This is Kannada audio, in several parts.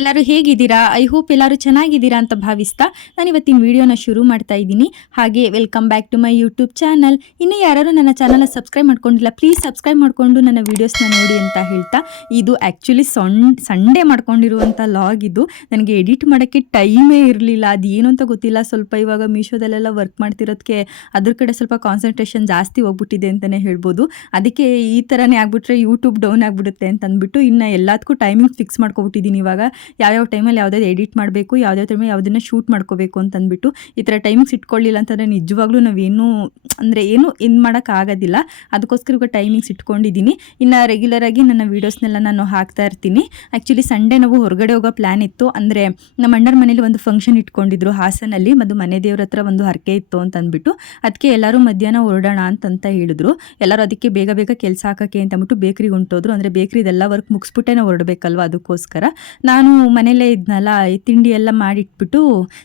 ಎಲ್ಲರೂ ಹೇಗಿದ್ದೀರಾ? ಐ ಹೋಪ್ ಎಲ್ಲರೂ ಚೆನ್ನಾಗಿದ್ದೀರಾ ಅಂತ ಭಾವಿಸ್ತಾ ನಾನು ಇವತ್ತಿನ ವಿಡಿಯೋನ ಶುರು ಮಾಡ್ತಾ ಇದ್ದೀನಿ. ಹಾಗೆ welcome back to my YouTube channel ಇನ್ನು ಯಾರು ನನ್ನ ಚಾನಲ್ನ ಸಬ್ಸ್ಕ್ರೈಬ್ ಮಾಡ್ಕೊಂಡಿಲ್ಲ ಪ್ಲೀಸ್ ಸಬ್ಸ್ಕ್ರೈಬ್ ಮಾಡಿಕೊಂಡು ನನ್ನ ವೀಡಿಯೋಸ್ನ ನೋಡಿ ಅಂತ ಹೇಳ್ತಾ, ಇದು ಆ್ಯಕ್ಚುಲಿ ಸೊನ್ ಸಂಡೇ ಮಾಡ್ಕೊಂಡಿರುವಂಥ ಲಾಗ್ ಇದು. ನನಗೆ ಎಡಿಟ್ ಮಾಡೋಕ್ಕೆ ಟೈಮೇ ಇರಲಿಲ್ಲ ಅದು ಏನು ಅಂತ ಗೊತ್ತಿಲ್ಲ. ಸ್ವಲ್ಪ ಇವಾಗ ಮೀಶೋದಲ್ಲೆಲ್ಲ ವರ್ಕ್ ಮಾಡ್ತಿರೋದಕ್ಕೆ ಅದ್ರ ಕಡೆ ಸ್ವಲ್ಪ ಕಾನ್ಸಂಟ್ರೇಷನ್ ಜಾಸ್ತಿ ಹೋಗ್ಬಿಟ್ಟಿದೆ ಅಂತಲೇ ಹೇಳ್ಬೋದು. ಅದಕ್ಕೆ ಈ ಥರನೇ ಆಗಿಬಿಟ್ರೆ ಯೂಟ್ಯೂಬ್ ಡೌನ್ ಆಗಿಬಿಡುತ್ತೆ ಅಂತ ಅಂದ್ಬಿಟ್ಟು ಇನ್ನು ಎಲ್ಲದಕ್ಕೂ ಟೈಮಿಂಗ್ ಫಿಕ್ಸ್ ಮಾಡ್ಕೊಬಿಟ್ಟಿದ್ದೀನಿ ಇವಾಗ. ಯಾವ್ಯಾವ ಟೈಮಲ್ಲಿ ಯಾವ್ದಾದ್ರು ಎಡಿಟ್ ಮಾಡಬೇಕು ಯಾವ್ಯಾವ ಟೈಮಲ್ಲಿ ಯಾವುದನ್ನ ಶೂಟ್ ಮಾಡ್ಕೋಬೇಕು ಅಂತಂದ್ಬಿಟ್ಟು ಈ ಥರ ಟೈಮಿಂಗ್ಸ್ ಇಟ್ಕೊಳ್ಳಿಲ್ಲ ಅಂತಂದರೆ ನಿಜವಾಗ್ಲೂ ನಾವೇನು ಅಂದರೆ ಏನು ಇದು ಮಾಡೋಕ್ಕಾಗೋದಿಲ್ಲ ಅದಕ್ಕೋಸ್ಕರ ಇವಾಗ ಟೈಮಿಂಗ್ಸ್ ಇಟ್ಕೊಂಡಿದ್ದೀನಿ ಇನ್ನು ರೆಗ್ಯುಲರಾಗಿ ನನ್ನ ವೀಡಿಯೋಸ್ನೆಲ್ಲ ನಾನು ಹಾಕ್ತಾ ಇರ್ತೀನಿ. ಆ್ಯಕ್ಚುಲಿ ಸಂಡೇ ನಾವು ಹೊರಗಡೆ ಹೋಗೋ ಪ್ಲ್ಯಾನ್ ಇತ್ತು. ಅಂದರೆ ನಮ್ಮ ಅಣ್ಣರ ಮನೇಲಿ ಒಂದು ಫಂಕ್ಷನ್ ಇಟ್ಕೊಂಡಿದ್ರು ಹಾಸನಲ್ಲಿ. ಮತ್ತು ಮನೆ ದೇವ್ರ ಹತ್ರ ಒಂದು ಹರಕೆ ಇತ್ತು ಅಂತ ಅಂದ್ಬಿಟ್ಟು ಅದಕ್ಕೆ ಎಲ್ಲರೂ ಮಧ್ಯಾಹ್ನ ಹೊರಡೋಣ ಅಂತಂತ ಹೇಳಿದ್ರು. ಎಲ್ಲರೂ ಅದಕ್ಕೆ ಬೇಗ ಬೇಗ ಕೆಲಸ ಹಾಕೋಕ್ಕೆ ಅಂತ ಅಂದ್ಬಿಟ್ಟು ಬೇಕ್ರಿಗೆ ಹೊಂಟೋದ್ರು. ಅಂದರೆ ಬೇಕ್ರಿದೆಲ್ಲ ವರ್ಕ್ ಮುಗಿಸ್ಬಿಟ್ಟೆ ನಾವು ಹೊರಡಬೇಕಲ್ವ ಅದಕ್ಕೋಸ್ಕರ. ನಾನು ಮನೇಲೇ ಇದ್ನಲ್ಲ ತಿಂಡಿ ಎಲ್ಲ ಮಾಡಿಟ್ಬಿಟ್ಟು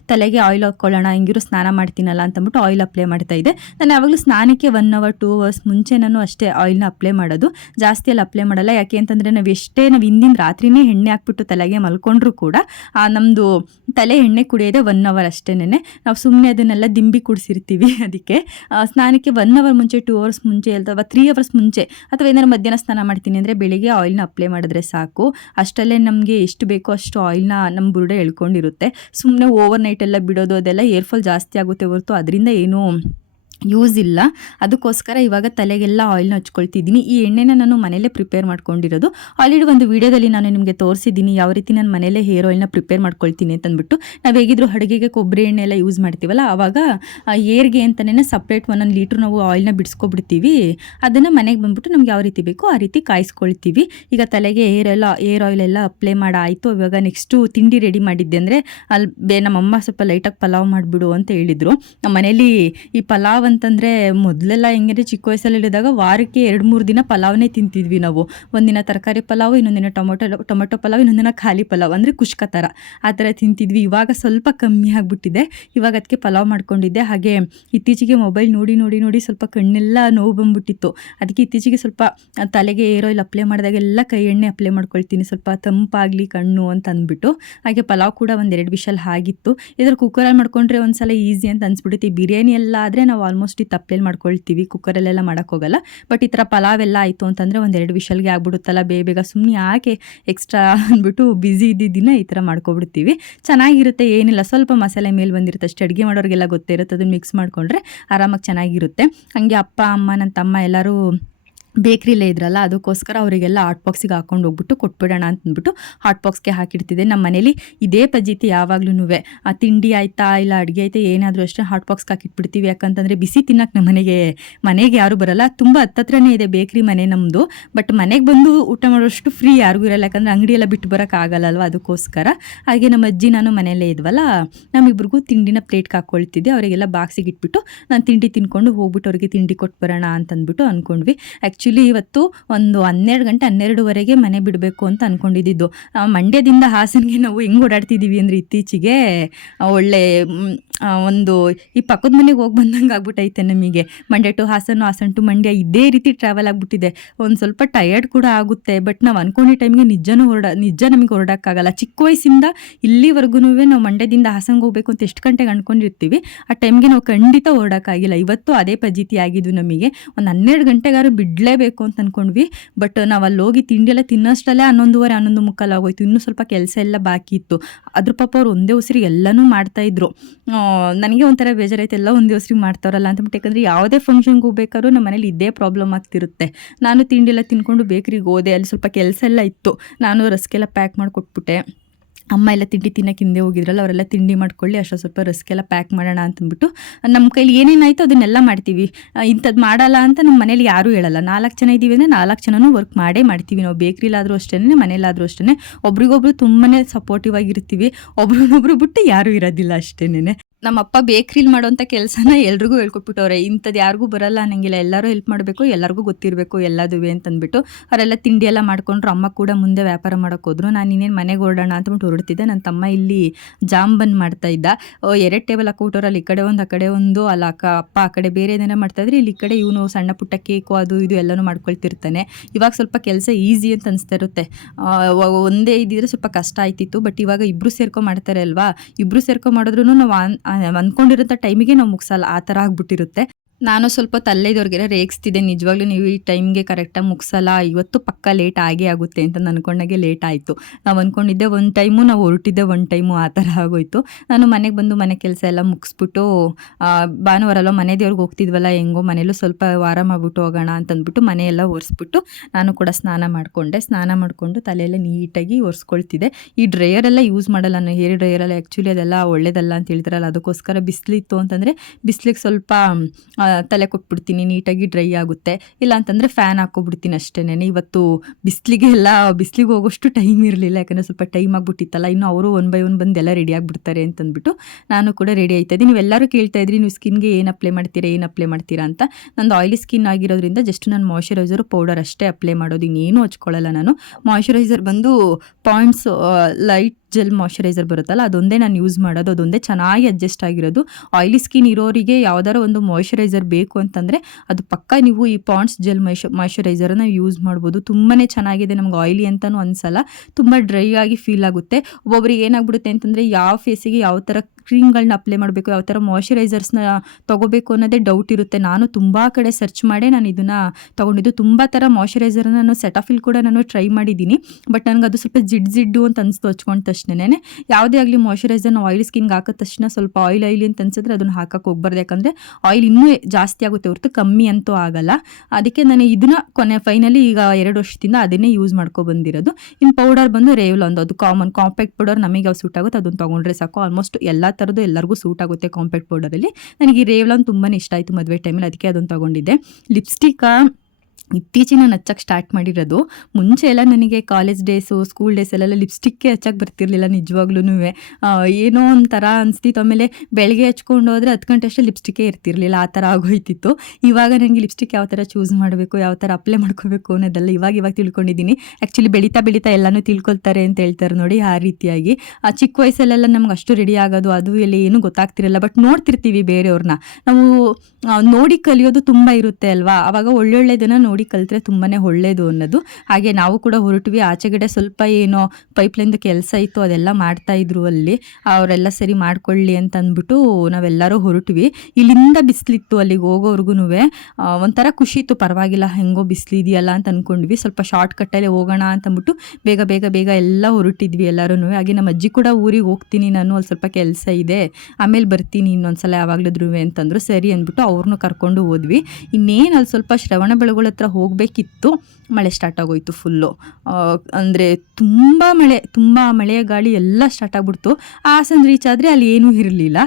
ತಲೆಗೆ ಆಯಿಲ್ ಹಾಕ್ಕೊಳ್ಳೋಣ ಹಿಂಗಿರು ಸ್ನಾನ ಮಾಡ್ತೀನಲ್ಲ ಅಂತಂದ್ಬಿಟ್ಟು ಆಯಿಲ್ ಅಪ್ಲೈ ಮಾಡ್ತಾ ಇದ್ದೆ. ನಾನು ಯಾವಾಗಲೂ ಸ್ನಾನಕ್ಕೆ ಒನ್ ಅವರ್ ಟೂ ಅವರ್ಸ್ ಮುಂಚೆ ನಾನು ಅಷ್ಟೇ ಆಯಿಲ್ನ ಅಪ್ಲೈ ಮಾಡೋದು. ಜಾಸ್ತಿ ಎಲ್ಲ ಅಪ್ಲೈ ಮಾಡಲ್ಲ, ಯಾಕೆ ಅಂತಂದರೆ ನಾವು ಎಷ್ಟೇ ನಾವು ಹಿಂದಿನ ರಾತ್ರಿನೇ ಎಣ್ಣೆ ಹಾಕ್ಬಿಟ್ಟು ತಲೆಗೆ ಮಲ್ಕೊಂಡ್ರೂ ಕೂಡ, ಆ ನಮ್ಮದು ತಲೆ ಎಣ್ಣೆ ಕುಡಿಯೋದೇ ಒನ್ ಅವರ್ ಅಷ್ಟೇನೆ ನಾವು ಸುಮ್ಮನೆ ಅದನ್ನೆಲ್ಲ ದಿಂಬಿ ಕುಡಿಸಿರ್ತೀವಿ ಅದಕ್ಕೆ. ಸ್ನಾನಕ್ಕೆ ಒನ್ ಅವರ್ ಮುಂಚೆ ಟೂ ಅವರ್ಸ್ ಮುಂಚೆ ಅಥವಾ ತ್ರೀ ಅವರ್ಸ್ ಮುಂಚೆ ಅಥವಾ ಏನಾದ್ರು ಮಧ್ಯಾಹ್ನ ಸ್ನಾನ ಮಾಡ್ತೀನಿ ಅಂದರೆ ಬೆಳಿಗ್ಗೆ ಆಯಿಲ್ನ ಅಪ್ಲೈ ಮಾಡಿದ್ರೆ ಸಾಕು. ಅಷ್ಟಲ್ಲೇ ನಮಗೆ ಎಷ್ಟು ಬೇಕೋ ಅಷ್ಟು ಆಯಿಲ್ನ ನಮ್ಮ ಬುರುಡೆ ಎಳ್ಕೊಂಡಿರುತ್ತೆ. ಸುಮ್ಮನೆ ಓವರ್ ನೈಟ್ ಎಲ್ಲ ಬಿಡೋದು ಅದೆಲ್ಲ ಏರ್ಫಾಲ್ ಜಾಸ್ತಿ ಆಗುತ್ತೆ ಹೊರತು. ಅದರಿಂದ ಏನೂ ಯೂಸ್ ಇಲ್ಲ. ಅದಕ್ಕೋಸ್ಕರ ಇವಾಗ ತಲೆಗೆಲ್ಲ ಆಯಿಲ್ನ ಹಚ್ಕೊಳ್ತಿದ್ದೀನಿ. ಈ ಎಣ್ಣೆನ ನಾನು ಮನೇಲೇ ಪ್ರಿಪೇರ್ ಮಾಡ್ಕೊಂಡಿರೋದು. ಆಲ್ರೆಡಿ ಒಂದು ವಿಡಿಯೋದಲ್ಲಿ ನಾನು ನಿಮಗೆ ತೋರಿಸಿದ್ದೀನಿ. ಯಾವ ರೀತಿ ನಾನು ಮನೇಲೇ ಹೇರ್ ಆಯಿಲ್ನ ಪ್ರಿಪೇರ್ ಮಾಡ್ಕೊಳ್ತೀನಿ ಅಂತಂದ್ಬಿಟ್ಟು. ನಾವು ಹೇಗಿದ್ರು ಅಡುಗೆಗೆ ಕೊಬ್ಬರಿ ಎಣ್ಣೆ ಎಲ್ಲ ಯೂಸ್ ಮಾಡ್ತೀವಲ್ಲ ಆವಾಗ ಏರ್ಗೆ ಅಂತಲೇ ಸಪ್ರೇಟ್ ಒಂದೊಂದು ಲೀಟ್ರ್ ನಾವು ಆಯಿಲ್ನ ಬಿಡಿಸ್ಕೊಬಿಡ್ತೀವಿ. ಅದನ್ನು ಮನೆಗೆ ಬಂದ್ಬಿಟ್ಟು ನಮ್ಗೆ ಯಾವ ರೀತಿ ಬೇಕೋ ಆ ರೀತಿ ಕಾಯಿಸ್ಕೊಳ್ತೀವಿ. ಈಗ ತಲೆಗೆ ಏರ್ ಎಲ್ಲ ಏರ್ ಆಯಿಲ್ ಎಲ್ಲ ಅಪ್ಲೈ ಮಾಡಾಯಿತು. ಇವಾಗ ನೆಕ್ಸ್ಟು ತಿಂಡಿ ರೆಡಿ ಮಾಡಿದ್ದೆ ಅಂದರೆ ಅಲ್ಲಿ ಬೇ ನಮ್ಮಮ್ಮ ಸ್ವಲ್ಪ ಲೈಟಾಗಿ ಪಲಾವ್ ಮಾಡಿಬಿಡು ಅಂತ ಹೇಳಿದರು. ನಮ್ಮ ಮನೇಲಿ ಈ ಪಲಾವ್ ಅಂತಂದರೆ ಮೊದಲೆಲ್ಲ ಹೆಂಗಂದ್ರೆ ಚಿಕ್ಕ ವಯಸ್ಸಲ್ಲಿ ಇಳಿದಾಗ ವಾರಕ್ಕೆ ಎರಡು ಮೂರು ದಿನ ಪಲಾವ್ನೇ ತಿಂತಿದ್ವಿ ನಾವು. ಒಂದಿನ ತರಕಾರಿ ಪಲಾವ್ ಇನ್ನೊಂದಿನ ಟೊಮೊಟೊ ಟೊಮೊಟೊ ಪಲಾವ್ ಇನ್ನೊಂದಿನ ಖಾಲಿ ಪಲಾವ್, ಅಂದರೆ ಕುಷ್ಕ ಥರ ಆ ಥರ ತಿಂತಿದ್ವಿ. ಇವಾಗ ಸ್ವಲ್ಪ ಕಮ್ಮಿ ಆಗಿಬಿಟ್ಟಿದೆ. ಇವಾಗ ಅದಕ್ಕೆ ಪಲಾವ್ ಮಾಡ್ಕೊಂಡಿದ್ದೆ. ಹಾಗೆ ಇತ್ತೀಚೆಗೆ ಮೊಬೈಲ್ ನೋಡಿ ನೋಡಿ ನೋಡಿ ಸ್ವಲ್ಪ ಕಣ್ಣೆಲ್ಲ ನೋವು ಬಂದ್ಬಿಟ್ಟಿತ್ತು. ಅದಕ್ಕೆ ಇತ್ತೀಚೆಗೆ ಸ್ವಲ್ಪ ತಲೆಗೆ ಏರ್ ಆಯಿಲ್ ಅಪ್ಲೈ ಮಾಡಿದಾಗ ಎಲ್ಲ ಕೈ ಎಣ್ಣೆ ಅಪ್ಲೈ ಮಾಡ್ಕೊಳ್ತೀನಿ. ಸ್ವಲ್ಪ ತಂಪಾಗಲಿ ಕಣ್ಣು ಅಂತ ಅಂದ್ಬಿಟ್ಟು. ಹಾಗೆ ಪಲಾವ್ ಕೂಡ ಒಂದೆರಡು ವಿಷಲ್ ಆಗಿತ್ತು. ಇದ್ರ ಕುಕ್ಕರಲ್ಲಿ ಮಾಡ್ಕೊಂಡ್ರೆ ಒಂದ್ಸಲ ಈಸಿ ಅಂತ ಅನ್ಸ್ಬಿಡುತ್ತೆ. ಬಿರಿಯಾನಿ ಎಲ್ಲ ಆದರೆ ನಾವು ಆಲ್ಮೋಸ್ಟ್ ಈ ತಪ್ಪೇಲಿ ಮಾಡ್ಕೊಳ್ತೀವಿ ಕುಕ್ಕರಲ್ಲೆಲ್ಲ ಮಾಡೋಕ್ಕೋಗಲ್ಲ ಬಟ್ ಈ ಥರ ಪಲಾವ್ ಎಲ್ಲ ಆಯಿತು ಅಂತಂದರೆ ಒಂದೆರಡು ವಿಷಲ್ಗೆ ಆಗ್ಬಿಡುತ್ತಲ್ಲ, ಬೇಗ ಸುಮ್ಮನೆ ಯಾಕೆ ಎಕ್ಸ್ಟ್ರಾ ಅಂದ್ಬಿಟ್ಟು ಬ್ಯುಸಿ ಇದ್ದಿದ್ದಿನ ಈ ಥರ ಮಾಡ್ಕೊಬಿಡ್ತೀವಿ. ಚೆನ್ನಾಗಿರುತ್ತೆ, ಏನಿಲ್ಲ, ಸ್ವಲ್ಪ ಮಸಾಲೆ ಮೇಲೆ ಬಂದಿರುತ್ತೆ ಅಷ್ಟು, ಅಡುಗೆ ಮಾಡೋರಿಗೆಲ್ಲ ಗೊತ್ತೇ ಇರುತ್ತೆ, ಅದನ್ನು ಮಿಕ್ಸ್ ಮಾಡಿಕೊಂಡ್ರೆ ಆರಾಮಾಗಿ ಚೆನ್ನಾಗಿರುತ್ತೆ. ಹಂಗೆ ಅಪ್ಪ, ಅಮ್ಮ ನನ್ನ ತಮ್ಮ ಎಲ್ಲರೂ ಬೇಕ್ರಿಲೇ ಇದ್ರಲ್ಲ, ಅದಕ್ಕೋಸ್ಕರ ಅವರಿಗೆಲ್ಲ ಹಾಟ್ ಬಾಕ್ಸಿಗೆ ಹಾಕೊಂಡು ಹೋಗ್ಬಿಟ್ಟು ಕೊಟ್ಬಿಡೋಣ ಅಂತಂದ್ಬಿಟ್ಟು ಹಾಟ್ ಬಾಕ್ಸ್ಗೆ ಹಾಕಿಡ್ತಿದ್ದೆ. ನಮ್ಮ ಮನೇಲಿ ಇದೇ ಪದ್ಧತಿ ಯಾವಾಗ್ಲೂ ಆ ತಿಂಡಿ ಆಯ್ತಾ ಇಲ್ಲ, ಅಡುಗೆ ಆಯ್ತಾ ಏನಾದರೂ ಅಷ್ಟೇ ಹಾಟ್ ಬಾಕ್ಸ್ಗೆ ಹಾಕಿಟ್ಬಿಡ್ತೀವಿ. ಯಾಕಂತಂದರೆ ಬಿಸಿ ತಿನ್ನಕ್ಕೆ ನಮ್ಮ ಮನೆಗೆ ಮನೆಗೆ ಯಾರು ಬರಲ್ಲ. ತುಂಬ ಹತ್ತತ್ರನೇ ಇದೆ ಬೇಕ್ರಿ ಮನೆ ನಮ್ಮದು ಬಟ್ ಮನೆಗೆ ಬಂದು ಊಟ ಮಾಡೋಷ್ಟು ಫ್ರೀ ಯಾರಿಗೂ ಇರಲ್ಲ. ಯಾಕಂದರೆ ಅಂಗಡಿಯೆಲ್ಲ ಬಿಟ್ಟು ಬರೋಕ್ಕಾಗಲ್ಲ ಅಲ್ವಾ ಅದಕ್ಕೋಸ್ಕರ. ಹಾಗೆ ನಮ್ಮ ಅಜ್ಜಿ, ನಾನು ಮನೆಯಲ್ಲೇ ಇದ್ವಲ್ಲ, ನಮ್ಮಿಬ್ರಿಗೂ ತಿಂಡಿನ ಪ್ಲೇಟ್ಗೆ ಹಾಕ್ಕೊಳ್ತಿದ್ದೆ ಅವರಿಗೆಲ್ಲ ಬಾಕ್ಸಿಗೆ ಇಟ್ಬಿಟ್ಟು ನಾನು ತಿಂಡಿ ತಿನ್ಕೊಂಡು ಹೋಗ್ಬಿಟ್ಟು ಅವ್ರಿಗೆ ತಿಂಡಿ ಕೊಟ್ಟು ಬರೋಣ ಅಂತಂದ್ಬಿಟ್ಟು ಅಂದ್ಕೊಂಡ್ವಿ ಆ್ಯಕ್ಚುಲಿ ಇವತ್ತು ಒಂದು ಹನ್ನೆರಡು ಗಂಟೆ ಹನ್ನೆರಡುವರೆಗೆ ಮನೆ ಬಿಡಬೇಕು ಅಂತ ಅಂದ್ಕೊಂಡಿದ್ದು ಮಂಡ್ಯದಿಂದ ಹಾಸನಿಗೆ ನಾವು ಹೆಂಗೆ ಓಡಾಡ್ತಿದ್ದೀವಿ ಅಂದರೆ ಇತ್ತೀಚೆಗೆ ಒಳ್ಳೆ ಒಂದು ಈ ಪಕ್ಕದ ಮನೆಗೆ ಹೋಗಿ ಬಂದಂಗೆ ಆಗ್ಬಿಟ್ಟೈತೆ ನಮಗೆ. ಮಂಡ್ಯ ಟು ಹಾಸನ ಹಾಸನ ಟು ಮಂಡ್ಯ ಇದೇ ರೀತಿ ಟ್ರಾವೆಲ್ ಆಗಿಬಿಟ್ಟಿದೆ. ಒಂದು ಸ್ವಲ್ಪ ಟಯರ್ಡ್ ಕೂಡ ಆಗುತ್ತೆ ಬಟ್ ನಾವು ಅನ್ಕೊಂಡಿದ್ದ ಟೈಮ್ಗೆ ನಿಜನೂ ಹೊರಡ ನಿಜ ನಮಗೆ ಹೊರಡೋಕ್ಕಾಗಲ್ಲ. ಚಿಕ್ಕ ವಯಸ್ಸಿಂದ ಇಲ್ಲಿವರೆಗೂ ನಾವು ಮಂಡ್ಯದಿಂದ ಹಾಸನ್ಗೆ ಹೋಗಬೇಕು ಅಂತ ಎಷ್ಟು ಗಂಟೆಗೆ ಅಂದ್ಕೊಂಡಿರ್ತೀವಿ ಆ ಟೈಮ್ಗೆ ನಾವು ಖಂಡಿತ ಹೊರಡೋಕ್ಕಾಗಿಲ್ಲ. ಇವತ್ತು ಅದೇ ಪದ್ಧತಿ ಆಗಿದ್ದು ನಮಗೆ. ಒಂದು ಹನ್ನೆರಡು ಗಂಟೆಗಾರು ಬಿಡಲೇಬೇಕು ಅಂತ ಅಂದ್ಕೊಂಡ್ವಿ ಬಟ್ ನಾವು ಅಲ್ಲಿ ಹೋಗಿ ತಿಂಡಿ ಎಲ್ಲ ತಿನ್ನೋಷ್ಟಲ್ಲೇ ಹನ್ನೊಂದುವರೆ, ಹನ್ನೊಂದು ಮುಕ್ಕಾಲು ಆಗೋಯ್ತು. ಇನ್ನೂ ಸ್ವಲ್ಪ ಕೆಲಸ ಎಲ್ಲ ಬಾಕಿ ಇತ್ತು. ಅದ್ರ ಪಾಪ ಅವ್ರು ಒಂದೇ ಉಸಿರಿಗೆ ಎಲ್ಲನೂ ಮಾಡ್ತಾಯಿದ್ರು ನನಗೆ ಒಂಥರ ಬೇಜಾರೈತೆ ಎಲ್ಲ ಒಂದು ದಿವಸ ಮಾಡ್ತಾರಲ್ಲ ಅಂತಬಿಟ್ಟು. ಯಾಕಂದರೆ ಯಾವುದೇ ಫಂಕ್ಷನ್ಗೆ ಹೋಗ್ಬೇಕಾದ್ರೂ ನಮ್ಮ ಮನೇಲಿ ಇದೇ ಪ್ರಾಬ್ಲಮ್ ಆಗ್ತಿರುತ್ತೆ. ನಾನು ತಿಂಡಿ ಎಲ್ಲ ತಿನ್ಕೊಂಡು ಬೇಕ್ರಿಗೆ ಹೋದೆ, ಅಲ್ಲಿ ಸ್ವಲ್ಪ ಕೆಲಸ ಎಲ್ಲ ಇತ್ತು. ನಾನು ರಸ್ಕೆಲ್ಲ ಪ್ಯಾಕ್ ಮಾಡಿಕೊಟ್ಬಿಟ್ಟೆ. ಅಮ್ಮ ಎಲ್ಲ ತಿಂಡಿ ತಿನ್ನಕ್ಕೆ ಹಿಂದೆ ಹೋಗಿದ್ರಲ್ಲ, ಅವರೆಲ್ಲ ತಿಂಡಿ ಮಾಡ್ಕೊಳ್ಳಿ ಅಷ್ಟು ಸ್ವಲ್ಪ ರಸ್ಕೆಲ್ಲ ಪ್ಯಾಕ್ ಮಾಡೋಣ ಅಂತಂದ್ಬಿಟ್ಟು. ನಮ್ಮ ಕೈಲಿ ಏನೇನಾಯಿತು ಅದನ್ನೆಲ್ಲ ಮಾಡ್ತೀವಿ. ಇಂಥದ್ದು ಮಾಡಲ್ಲ ಅಂತ ನಮ್ಮ ಮನೇಲಿ ಯಾರೂ ಹೇಳಲ್ಲ. ನಾಲ್ಕು ಜನ ಇದ್ದೀವಿ ಅಂದರೆ ನಾಲ್ಕು ಜನನೂ ವರ್ಕ್ ಮಾಡೇ ಮಾಡ್ತೀವಿ ನಾವು. ಬೇಕ್ರಿಲಾದರೂ ಅಷ್ಟೇ ಮನೇಲಾದರೂ ಅಷ್ಟೇ ಒಬ್ರಿಗೊಬ್ರು ತುಂಬಾ ಸಪೋರ್ಟಿವ್ ಆಗಿರ್ತೀವಿ. ಒಬ್ರನ್ನೊಬ್ರು ಬಿಟ್ಟು ಯಾರೂ ಇರೋದಿಲ್ಲ ಅಷ್ಟೇನೆ ನಮ್ಮಪ್ಪ ಬೇಕ್ರಿಲಿ ಮಾಡೋಂಥ ಕೆಲಸನ ಎಲ್ರಿಗೂ ಹೇಳ್ಕೊಟ್ಬಿಟ್ಟವ್ರೆ ಇಂಥದ್ದು ಯಾರಿಗೂ ಬರಲ್ಲ ಅನ್ನಂಗಿಲ್ಲ, ಎಲ್ಲರೂ ಹೆಲ್ಪ್ ಮಾಡಬೇಕು, ಎಲ್ಲರಿಗೂ ಗೊತ್ತಿರಬೇಕು ಎಲ್ಲದುವೆ ಅಂತಂದ್ಬಿಟ್ಟು, ಅವರೆಲ್ಲ ತಿಂಡಿ ಎಲ್ಲ ಮಾಡ್ಕೊಂಡ್ರು, ಅಮ್ಮ ಕೂಡ ಮುಂದೆ ವ್ಯಾಪಾರ ಮಾಡೋಕೆ ಹೋದ್ರು, ನಾನು ಇನ್ನೇನು ಮನೆಗೆ ಹೊರಡೋಣ ಅಂತಬಿಟ್ಟು ಹೊರಡ್ತಿದ್ದೆ ನನ್ನ ತಮ್ಮ ಇಲ್ಲಿ ಜಾಂಬನ್ ಮಾಡ್ತಾ ಇದ್ದ. ಎರಡು ಟೇಬಲ್ ಹಾಕ್ಬಿಟ್ಟವ್ರು ಅಲ್ಲಿ ಈ ಕಡೆ ಒಂದು, ಆ ಕಡೆ ಒಂದು, ಅಲ್ಲ ಅಕ್ಕ ಅಪ್ಪ ಆ ಕಡೆ ಬೇರೆ ಏನೇನೋ ಮಾಡ್ತಾ ಇದ್ರೆ, ಇಲ್ಲಿ ಈ ಕಡೆ ಇವನು ಸಣ್ಣ ಪುಟ್ಟ ಕೇಕು ಅದು ಇದು ಎಲ್ಲನೂ ಮಾಡ್ಕೊಳ್ತಿರ್ತಾನೆ. ಇವಾಗ ಸ್ವಲ್ಪ ಕೆಲಸ ಈಸಿ ಅಂತ ಅನಿಸ್ತಾ ಇರುತ್ತೆ. ಒಂದೇ ಇದ್ದಿದ್ರೆ ಸ್ವಲ್ಪ ಕಷ್ಟ ಆಯ್ತಿತ್ತು, ಬಟ್ ಇವಾಗ ಇಬ್ರು ಸೇರ್ಕೊ ಮಾಡ್ತಾರೆ ಅಲ್ವಾ? ಇಬ್ರು ಸೇರ್ಕೊ ಮಾಡಿದ್ರು ನಾವು ಅಂದ್ಕೊಂಡಿರೋಂಥ ಟೈಮಿಗೆ ನಾವು ಮುಗಿಸಲ್ಲ. ಆ ಥರ ಆಗ್ಬಿಟ್ಟಿರುತ್ತೆ. ನಾನು ಸ್ವಲ್ಪ ತಲ್ಲೆದವ್ರಿಗೆಲ್ಲ ರೇಗಿಸ್ತಿದ್ದೆ ನಿಜವಾಗ್ಲೂ ನೀವು ಈ ಟೈಮ್ಗೆ ಕರೆಕ್ಟಾಗಿ ಮುಗಿಸಲ್ಲ. ಇವತ್ತು ಪಕ್ಕ ಲೇಟ್ ಆಗೇ ಆಗುತ್ತೆ ಅಂತ ಅಂದ್ಕೊಂಡಾಗೆ ಲೇಟ್ ಆಯಿತು. ನಾವು ಅಂದ್ಕೊಂಡಿದ್ದೆ ಒಂದು ಟೈಮು, ನಾವು ಹೊರಟಿದ್ದೆ ಒಂದು ಟೈಮು ಆ ಥರ ಆಗೋಯ್ತು. ನಾನು ಮನೆಗೆ ಬಂದು ಮನೆ ಕೆಲಸ ಎಲ್ಲ ಮುಗಿಸ್ಬಿಟ್ಟು ಭಾನುವಾರ ಅಲ್ಲ ಮನೆ ದೇವ್ರಿಗೆ ಹೋಗ್ತಿದ್ವಲ್ಲ, ಹೆಂಗೋ ಮನೇಲೂ ಸ್ವಲ್ಪ ವಾರ ಮಾಡ್ಬಿಟ್ಟು ಹೋಗೋಣ ಅಂತಂದ್ಬಿಟ್ಟು ಮನೆಯೆಲ್ಲ ಒರೆಸ್ಬಿಟ್ಟು ನಾನು ಕೂಡ ಸ್ನಾನ ಮಾಡಿಕೊಂಡೆ. ಸ್ನಾನ ಮಾಡಿಕೊಂಡು ತಲೆಯೆಲ್ಲ ನೀಟಾಗಿ ಒರೆಸ್ಕೊಳ್ತಿದ್ದೆ ಈ ಡ್ರೈಯರೆಲ್ಲ ಯೂಸ್ ಮಾಡಲ್ಲ ನಾನು. ಹೇರ್ ಡ್ರೈಯರ್ ಎಲ್ಲ ಆ್ಯಕ್ಚುಲಿ ಅದೆಲ್ಲ ಒಳ್ಳೇದಲ್ಲ ಅಂತ ಹೇಳ್ತಾರಲ್ಲ, ಅದಕ್ಕೋಸ್ಕರ ಬಿಸಿಲಿತ್ತು ಅಂತಂದರೆ ಬಿಸಿಲಿಗೆ ಸ್ವಲ್ಪ ತಲೆ ಕೊಟ್ಬಿಡ್ತೀನಿ, ನೀಟಾಗಿ ಡ್ರೈ ಆಗುತ್ತೆ. ಇಲ್ಲ ಅಂತಂದರೆ ಫ್ಯಾನ್ ಹಾಕ್ಕೊಬಿಡ್ತೀನಿ ಅಷ್ಟೇ ಇವತ್ತು ಬಿಸಿಲಿಗೆ ಎಲ್ಲ, ಬಿಸಿಲಿಗೆ ಹೋಗೋಷ್ಟು ಟೈಮ್ ಇರಲಿಲ್ಲ. ಯಾಕಂದರೆ ಸ್ವಲ್ಪ ಟೈಮ್ ಆಗಿಬಿಟ್ಟಿತ್ತಲ್ಲ, ಇನ್ನು ಅವರು ಒನ್ ಬೈ ಒನ್ ಬಂದು ಎಲ್ಲ ರೆಡಿ ಆಗಿಬಿಡ್ತಾರೆ ಅಂತಂದ್ಬಿಟ್ಟು ನಾನು ಕೂಡ ರೆಡಿ ಆಯ್ತಾ ಇದ್ದೀನಿ. ನೀವೆಲ್ಲರೂ ಕೇಳ್ತಾ ಇದ್ರಿ, ನೀವು ಸ್ಕಿನ್ಗೆ ಏನು ಅಪ್ಲೈ ಮಾಡ್ತೀರಾ, ಏನು ಅಪ್ಲೈ ಮಾಡ್ತೀರಾ ಅಂತ. ನಂದು ಆಯಿಲಿ ಸ್ಕಿನ್ ಆಗಿರೋದ್ರಿಂದ ಜಸ್ಟ್ ನಾನು ಮಾಯ್ಶ್ಚರೈಸರ್ ಪೌಡರ್ ಅಷ್ಟೇ ಅಪ್ಲೈ ಮಾಡೋದು. ಇನ್ನೇನು ಹಚ್ಕೊಳ್ಳಲ್ಲ ನಾನು. ಮಾಯಶ್ಚರೈಸರ್ ಬಂದು ಪಾಯಿಂಟ್ಸ್ ಲೈಟ್ ಜೆಲ್ ಮಾಯಶ್ಚರೈಸರ್ ಬರುತ್ತಲ್ಲ, ಅದೊಂದೇ ನಾನು ಯೂಸ್ ಮಾಡೋದು. ಅದೊಂದೇ ಚೆನ್ನಾಗಿ ಅಡ್ಜಸ್ಟ್ ಆಗಿರೋದು. ಆಯಿಲಿ ಸ್ಕಿನ್ ಇರೋರಿಗೆ ಯಾವ್ದಾರ ಒಂದು ಮಾಯ್ಶ್ಚರೈಸರ್ ಬೇಕು ಅಂತಂದರೆ ಅದು ಪಕ್ಕ ನೀವು ಈ ಪಾಂಡ್ಸ್ ಜೆಲ್ ಮೈಶ್ ಮಾಯ್ಶ್ಚರೈಸರನ್ನ ಯೂಸ್ ಮಾಡ್ಬೋದು. ತುಂಬಾ ಚೆನ್ನಾಗಿದೆ, ನಮ್ಗೆ ಆಯಿಲಿ ಅಂತಲೂ ಅನಿಸಲ್ಲ. ತುಂಬ ಡ್ರೈ ಆಗಿ ಫೀಲ್ ಆಗುತ್ತೆ. ಒಬ್ಬೊಬ್ರಿಗೆ ಏನಾಗ್ಬಿಡುತ್ತೆ ಅಂತಂದರೆ ಯಾವ ಫೇಸಿಗೆ ಯಾವ ಥರ ಕ್ರೀಮ್ಗಳನ್ನ ಅಪ್ಲೈ ಮಾಡಬೇಕು, ಯಾವ ಥರ ನ ತೊಗೋಬೇಕು ಅನ್ನೋದೇ ಡೌಟ್ ಇರುತ್ತೆ. ನಾನು ತುಂಬ ಕಡೆ ಸರ್ಚ್ ಮಾಡೇ ನಾನು ಇದನ್ನು ತೊಗೊಂಡಿದ್ದು ತುಂಬ ಥರ ಮಾಯ್ಶ್ಚರೈಸರ್ನ ನಾನು ಸೆಟಾಫಿಲ್ ಕೂಡ ನಾನು ಟ್ರೈ ಮಾಡಿದ್ದೀನಿ. ಬಟ್ ನನಗೆ ಅದು ಸ್ವಲ್ಪ ಜಿಡ್ ಜಿಡ್ಡು ಅಂತ ಅನಿಸ್ತು ಹಚ್ಕೊಂಡ ತಕ್ಷಣನೇ. ಯಾವುದೇ ಆಗಲಿ ಮಾಯಶ್ಚರೈಸರ್ ಆಯಿಲ್ ಸ್ಕಿನ್ಗೆ ಹಾಕಿದ ತಕ್ಷಣ ಸ್ವಲ್ಪ ಆಯಿಲ್ ಆಯಿಲ್ ಅಂತ ಅನ್ಸಿದ್ರೆ ಅದನ್ನು ಹಾಕಕ್ಕೆ ಹೋಗ್ಬಾರ್ದು. ಯಾಕಂದರೆ ಆಯಿಲ್ ಇನ್ನೂ ಜಾಸ್ತಿ ಆಗುತ್ತೆ ಹೊರತು ಕಮ್ಮಿ ಅಂತೂ ಆಗಲ್ಲ. ಅದಕ್ಕೆ ನಾನು ಇದನ್ನ ಕೊನೆ ಫೈನಲಿ ಈಗ ಎರಡು ವರ್ಷದಿಂದ ಅದನ್ನೇ ಯೂಸ್ ಮಾಡ್ಕೊ ಬಂದಿರೋದು. ಇನ್ನು ಪೌಡರ್ ಬಂದು ರೇವ್ಲಾಂದು ಅದು ಕಾಮನ್ ಕಾಂಪ್ಯಾಕ್ಟ್ ಪೌಡರ್ ನಮಗೆ ಯಾವ ಸೂಟ್ ಆಗುತ್ತೆ ಅದನ್ನು ತೊಗೊಂಡ್ರೆ ಸಾಕು. ಆಲ್ಮೋಸ್ಟ್ ಎಲ್ಲ ಥರದ್ದು ಎಲ್ಲರಿಗೂ ಸೂಟ್ ಆಗುತ್ತೆ ಕಾಂಪ್ಯಾಕ್ಟ್ ಪೌಡರಲ್ಲಿ ನನಗೆ ಈ ರೇವ್ಲಾನ್ ತುಂಬಾ ಇಷ್ಟ ಆಯಿತು ಮದುವೆ ಟೈಮಲ್ಲಿ ಅದಕ್ಕೆ ಅದನ್ನು ತೊಗೊಂಡಿದ್ದೆ. ಲಿಪ್ಸ್ಟಿಕ್ಕ ಇತ್ತೀಚಿನ ನಚ್ಚಕ್ಕೆ ಸ್ಟಾರ್ಟ್ ಮಾಡಿರೋದು. ಮುಂಚೆ ಎಲ್ಲ ನನಗೆ ಕಾಲೇಜ್ ಡೇಸು ಸ್ಕೂಲ್ ಡೇಸ್ ಡೇಸಲ್ಲೆಲ್ಲ ಲಿಪ್ಸ್ಟಿಕ್ಕೇ ಹಚ್ಚಕ್ಕೆ ಬರ್ತಿರ್ಲಿಲ್ಲ ನಿಜವಾಗ್ಲೂ ಏನೋ ಒಂಥರ ಅನಿಸ್ತಿತ್ತು. ಆಮೇಲೆ ಬೆಳಗ್ಗೆ ಹಚ್ಕೊಂಡು ಹೋದರೆ ಹತ್ತು ಗಂಟೆ ಅಷ್ಟೇ ಲಿಪ್ಸ್ಟಿಕ್ಕೇ ಇರ್ತಿರ್ಲಿಲ್ಲ. ಆ ಥರ ಆಗೋಯ್ತಿತ್ತು. ಇವಾಗ ನನಗೆ ಲಿಪ್ಸ್ಟಿಕ್ ಯಾವ ಥರ ಚೂಸ್ ಮಾಡಬೇಕು, ಯಾವ ಥರ ಅಪ್ಲೈ ಮಾಡ್ಕೋಬೇಕು ಅನ್ನೋದೆಲ್ಲ ಇವಾಗ ಇವಾಗ ತಿಳ್ಕೊಂಡಿದ್ದೀನಿ. ಆ್ಯಕ್ಚುಲಿ ಬೆಳೀತಾ ಬೆಳೀತಾ ಎಲ್ಲನೂ ತಿಳ್ಕೊಳ್ತಾರೆ ಅಂತ ಹೇಳ್ತಾರೆ ನೋಡಿ ಆ ರೀತಿಯಾಗಿ. ಆ ಚಿಕ್ಕ ವಯಸ್ಸಲ್ಲೆಲ್ಲ ನಮ್ಗೆ ಅಷ್ಟು ರೆಡಿ ಆಗೋದು, ಅದು ಎಲ್ಲ ಏನೂ ಗೊತ್ತಾಗ್ತಿರಲ್ಲ. ಬಟ್ ನೋಡ್ತಿರ್ತೀವಿ ಬೇರೆಯವ್ರನ್ನ. ನಾವು ನೋಡಿ ಕಲಿಯೋದು ತುಂಬ ಇರುತ್ತೆ ಅಲ್ವಾ? ಅವಾಗ ಒಳ್ಳೊಳ್ಳೆದನ್ನು ನೋಡಿ ಕಲಿತ್ರೆ ತುಂಬಾ ಒಳ್ಳೇದು ಅನ್ನೋದು. ಹಾಗೆ ನಾವು ಕೂಡ ಹೊರಟ್ವಿ. ಆಚೆಗಡೆ ಸ್ವಲ್ಪ ಏನೋ ಪೈಪ್ಲೈನ್ದು ಕೆಲಸ ಇತ್ತು, ಅದೆಲ್ಲ ಮಾಡ್ತಾ ಇದ್ರು ಅಲ್ಲಿ. ಅವರೆಲ್ಲ ಸರಿ ಮಾಡ್ಕೊಳ್ಳಿ ಅಂತ ಅಂದ್ಬಿಟ್ಟು ನಾವೆಲ್ಲರೂ ಹೊರಟ್ವಿ. ಇಲ್ಲಿಂದ ಬಿಸಿಲಿತ್ತು ಅಲ್ಲಿಗೆ ಹೋಗೋವ್ರಿಗೂ ಒಂಥರ ಖುಷಿ ಇತ್ತು. ಪರವಾಗಿಲ್ಲ, ಹೆಂಗೋ ಬಿಸಿಲಿದೆಯಲ್ಲ ಅಂತ ಅಂದ್ಕೊಂಡ್ವಿ ಸ್ವಲ್ಪ ಶಾರ್ಟ್ ಕಟ್ಟಲ್ಲೇ ಹೋಗೋಣ ಅಂತ ಅಂದ್ಬಿಟ್ಟು ಬೇಗ ಬೇಗ ಬೇಗ ಎಲ್ಲ ಹೊರಟಿದ್ವಿ ಎಲ್ಲರೂ ಹಾಗೆ ನಮ್ಮ ಅಜ್ಜಿ ಕೂಡ ಊರಿಗೆ ಹೋಗ್ತೀನಿ ನಾನು, ಅಲ್ಲಿ ಸ್ವಲ್ಪ ಕೆಲಸ ಇದೆ. ಆಮೇಲೆ ಬರ್ತೀನಿ ಇನ್ನೊಂದ್ಸಲ ಯಾವಾಗಲೂ ಅಂತಂದ್ರು ಸರಿ ಅಂದ್ಬಿಟ್ಟು ಅವ್ರನ್ನೂ ಕರ್ಕೊಂಡು ಹೋದ್ವಿ. ಇನ್ನೇನು ಅಲ್ಲಿ ಸ್ವಲ್ಪ ಶ್ರವಣ ಬೆಳಗೊಳ ಹತ್ರ ಹೋಗಬೇಕಿತ್ತು, ಮಳೆ ಸ್ಟಾರ್ಟ್ ಆಗೋಯ್ತು ಫುಲ್ಲು ಅಂದರೆ ತುಂಬ ಮಳೆ, ತುಂಬ ಮಳೆಯ ಗಾಳಿ ಎಲ್ಲ ಸ್ಟಾರ್ಟ್ ಆಗ್ಬಿಡ್ತು. ಹಾಸನ ರೀಚ್ ಆದರೆ ಅಲ್ಲಿ ಏನೂ ಇರಲಿಲ್ಲ.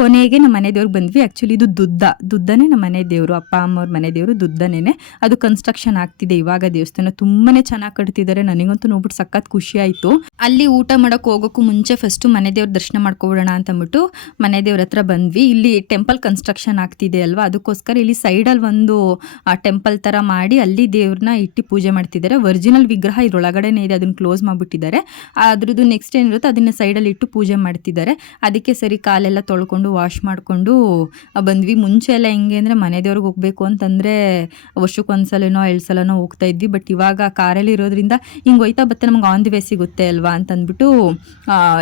ಕೊನೆಗೆ ನಮ್ಮ ಮನೆ ದೇವ್ರಿಗೆ ಬಂದ್ವಿ. ಆ್ಯಕ್ಚುಲಿ ಇದು ದುದ್ದ. ದುದ್ದನೇ ನಮ್ಮ ಮನೆ ದೇವರು, ಅಪ್ಪ ಅಮ್ಮವ್ರ ಮನೆ ದೇವರು ದುದ್ದನೇ ಅದು ಕನ್ಸ್ಟ್ರಕ್ಷನ್ ಆಗ್ತಿದೆ ಇವಾಗ ದೇವಸ್ಥಾನ. ತುಂಬಾ ಚೆನ್ನಾಗಿ ಕಟ್ತಿದ್ದಾರೆ ನನಗಂತೂ ನೋಡ್ಬಿಟ್ಟು ಸಖತ್ ಖುಷಿ ಆಯಿತು. ಅಲ್ಲಿ ಊಟ ಮಾಡೋಕ್ಕೆ ಹೋಗೋಕ್ಕೂ ಮುಂಚೆ ಫಸ್ಟು ಮನೆ ದೇವ್ರ ದರ್ಶನ ಮಾಡ್ಕೊಬಿಡೋಣ ಅಂತಂದ್ಬಿಟ್ಟು ಮನೆ ದೇವ್ರ ಹತ್ರ ಬಂದ್ವಿ. ಇಲ್ಲಿ ಟೆಂಪಲ್ ಕನ್ಸ್ಟ್ರಕ್ಷನ್ ಆಗ್ತಿದೆ ಅಲ್ವಾ? ಅದಕ್ಕೋಸ್ಕರ ಇಲ್ಲಿ ಸೈಡಲ್ಲಿ ಒಂದು ಟೆಂಪಲ್ ಥರ ಮಾಡಿ ಅಲ್ಲಿ ದೇವ್ರನ್ನ ಇಟ್ಟು ಪೂಜೆ ಮಾಡ್ತಿದ್ದಾರೆ. ಒರಿಜಿನಲ್ ವಿಗ್ರಹ ಇದ್ರೊಳಗಡೆನೇ ಇದೆ, ಅದನ್ನ ಕ್ಲೋಸ್ ಮಾಡಿಬಿಟ್ಟಿದ್ದಾರೆ. ಅದ್ರದ್ದು ನೆಕ್ಸ್ಟ್ ಏನಿರುತ್ತೆ, ಅದನ್ನ ಸೈಡಲ್ಲಿ ಇಟ್ಟು ಪೂಜೆ ಮಾಡ್ತಿದ್ದಾರೆ. ಅದಕ್ಕೆ ಸರಿ ಕಾಲೆಲ್ಲ ತೊಳ್ಕೊಂಡು ವಾಶ್ ಮಾಡಿಕೊಂಡು ಬಂದ್ವಿ. ಮುಂಚೆ ಎಲ್ಲ ಹೆಂಗೆ ಅಂದರೆ ಮನೆ ದೇವ್ರಿಗೆ ಹೋಗ್ಬೇಕು ಅಂತಂದರೆ ವರ್ಷಕ್ಕೊಂದ್ಸಲನೋ ಎರಡು ಸಲನೋ ಹೋಗ್ತಾ ಇದ್ವಿ. ಬಟ್ ಇವಾಗ ಕಾರಲ್ಲಿ ಇರೋದ್ರಿಂದ ಹಿಂಗೆ ಹೋಯ್ತಾ ಬತ್ತೆ ನಮ್ಗೆ ಆನ್ ದಿ ವೇ ಸಿಗುತ್ತೆ ಅಲ್ವಾ ಅಂತಂದ್ಬಿಟ್ಟು ಅಂದ್ಬಿಟ್ಟು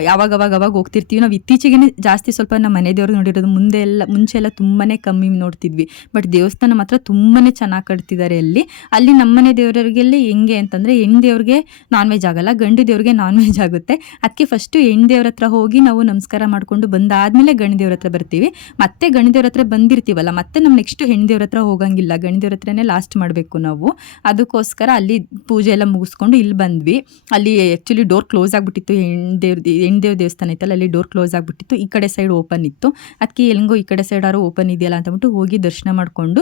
ಯಾವಾಗ ಅವಾಗ ಅವಾಗ ಹೋಗ್ತಿರ್ತೀವಿ. ನಾವು ಇತ್ತೀಚೆಗೆ ಜಾಸ್ತಿ ಸ್ವಲ್ಪ ನಮ್ಮ ಮನೆ ದೇವ್ರಿಗೆ ನೋಡಿರೋದು ಮುಂದೆ ಎಲ್ಲ, ಮುಂಚೆ ಎಲ್ಲ ತುಂಬಾ ಕಮ್ಮಿ ನೋಡ್ತಿದ್ವಿ. ಬಟ್ ದೇವಸ್ಥಾನ ಮಾತ್ರ ತುಂಬಾ ಚೆನ್ನಾಗಿ ಕಟ್ತಿದ್ದಾರೆ ಅಲ್ಲಿ. ಅಲ್ಲಿ ನಮ್ಮನೆ ದೇವರಿಗೆಲ್ಲಿ ಹೆಂಗೆ ಅಂತಂದರೆ ಹೆಣ್ಣು ದೇವ್ರಿಗೆ ನಾನ್ ವೆಜ್ ಆಗಲ್ಲ, ಗಂಡು ದೇವ್ರಿಗೆ ನಾನ್ ವೆಜ್ ಆಗುತ್ತೆ. ಅದಕ್ಕೆ ಫಸ್ಟು ಹೆಣ್ಣು ದೇವ್ರ ಹತ್ರ ಹೋಗಿ ನಾವು ನಮಸ್ಕಾರ ಮಾಡಿಕೊಂಡು ಬಂದಾದಮೇಲೆ ಗಂಡು ದೇವ್ರ ಹತ್ರ ಬರ್ತೀವಿ. ಮತ್ತೆ ಗಂಡು ದೇವ್ರ ಹತ್ರ ಬಂದಿರ್ತೀವಲ್ಲ, ಮತ್ತೆ ನಮ್ಮ ನೆಕ್ಸ್ಟ್ ಹೆಣ್ಣು ದೇವ್ರ ಹತ್ರ ಹೋಗಂಗಿಲ್ಲ. ಗಂಡು ದೇವ್ರ ಹತ್ರನೇ ಲಾಸ್ಟ್ ಮಾಡಬೇಕು ನಾವು. ಅದಕ್ಕೋಸ್ಕರ ಅಲ್ಲಿ ಪೂಜೆ ಎಲ್ಲ ಮುಗಿಸ್ಕೊಂಡು ಇಲ್ಲಿ ಬಂದ್ವಿ. ಅಲ್ಲಿ ಆ್ಯಕ್ಚುಲಿ ಡೋರ್ ಕ್ಲೋಸ್ ಆಗಿಬಿಟ್ಟಿತ್ತು. ಹೆಣ್ಣು ದೇವ್ರ ಹೆಣ್ಣು ದೇವ್ರ ದೇವಸ್ಥಾನ ಇತ್ತಲ್ಲ, ಅಲ್ಲಿ ಡೋರ್ ಕ್ಲೋಸ್ ಆಗಿಬಿಟ್ಟಿತ್ತು. ಈ ಕಡೆ ಸೈಡ್ ಓಪನ್ ಇತ್ತು. ಅದಕ್ಕೆ ಎಲ್ಲಿಗೋ ಈ ಕಡೆ ಸೈಡ್ ಆರು ಓಪನ್ ಇದೆಯಲ್ಲ ಅಂತಂದ್ಬಿಟ್ಟು ಹೋಗಿ ದರ್ಶನ ಮಾಡಿಕೊಂಡು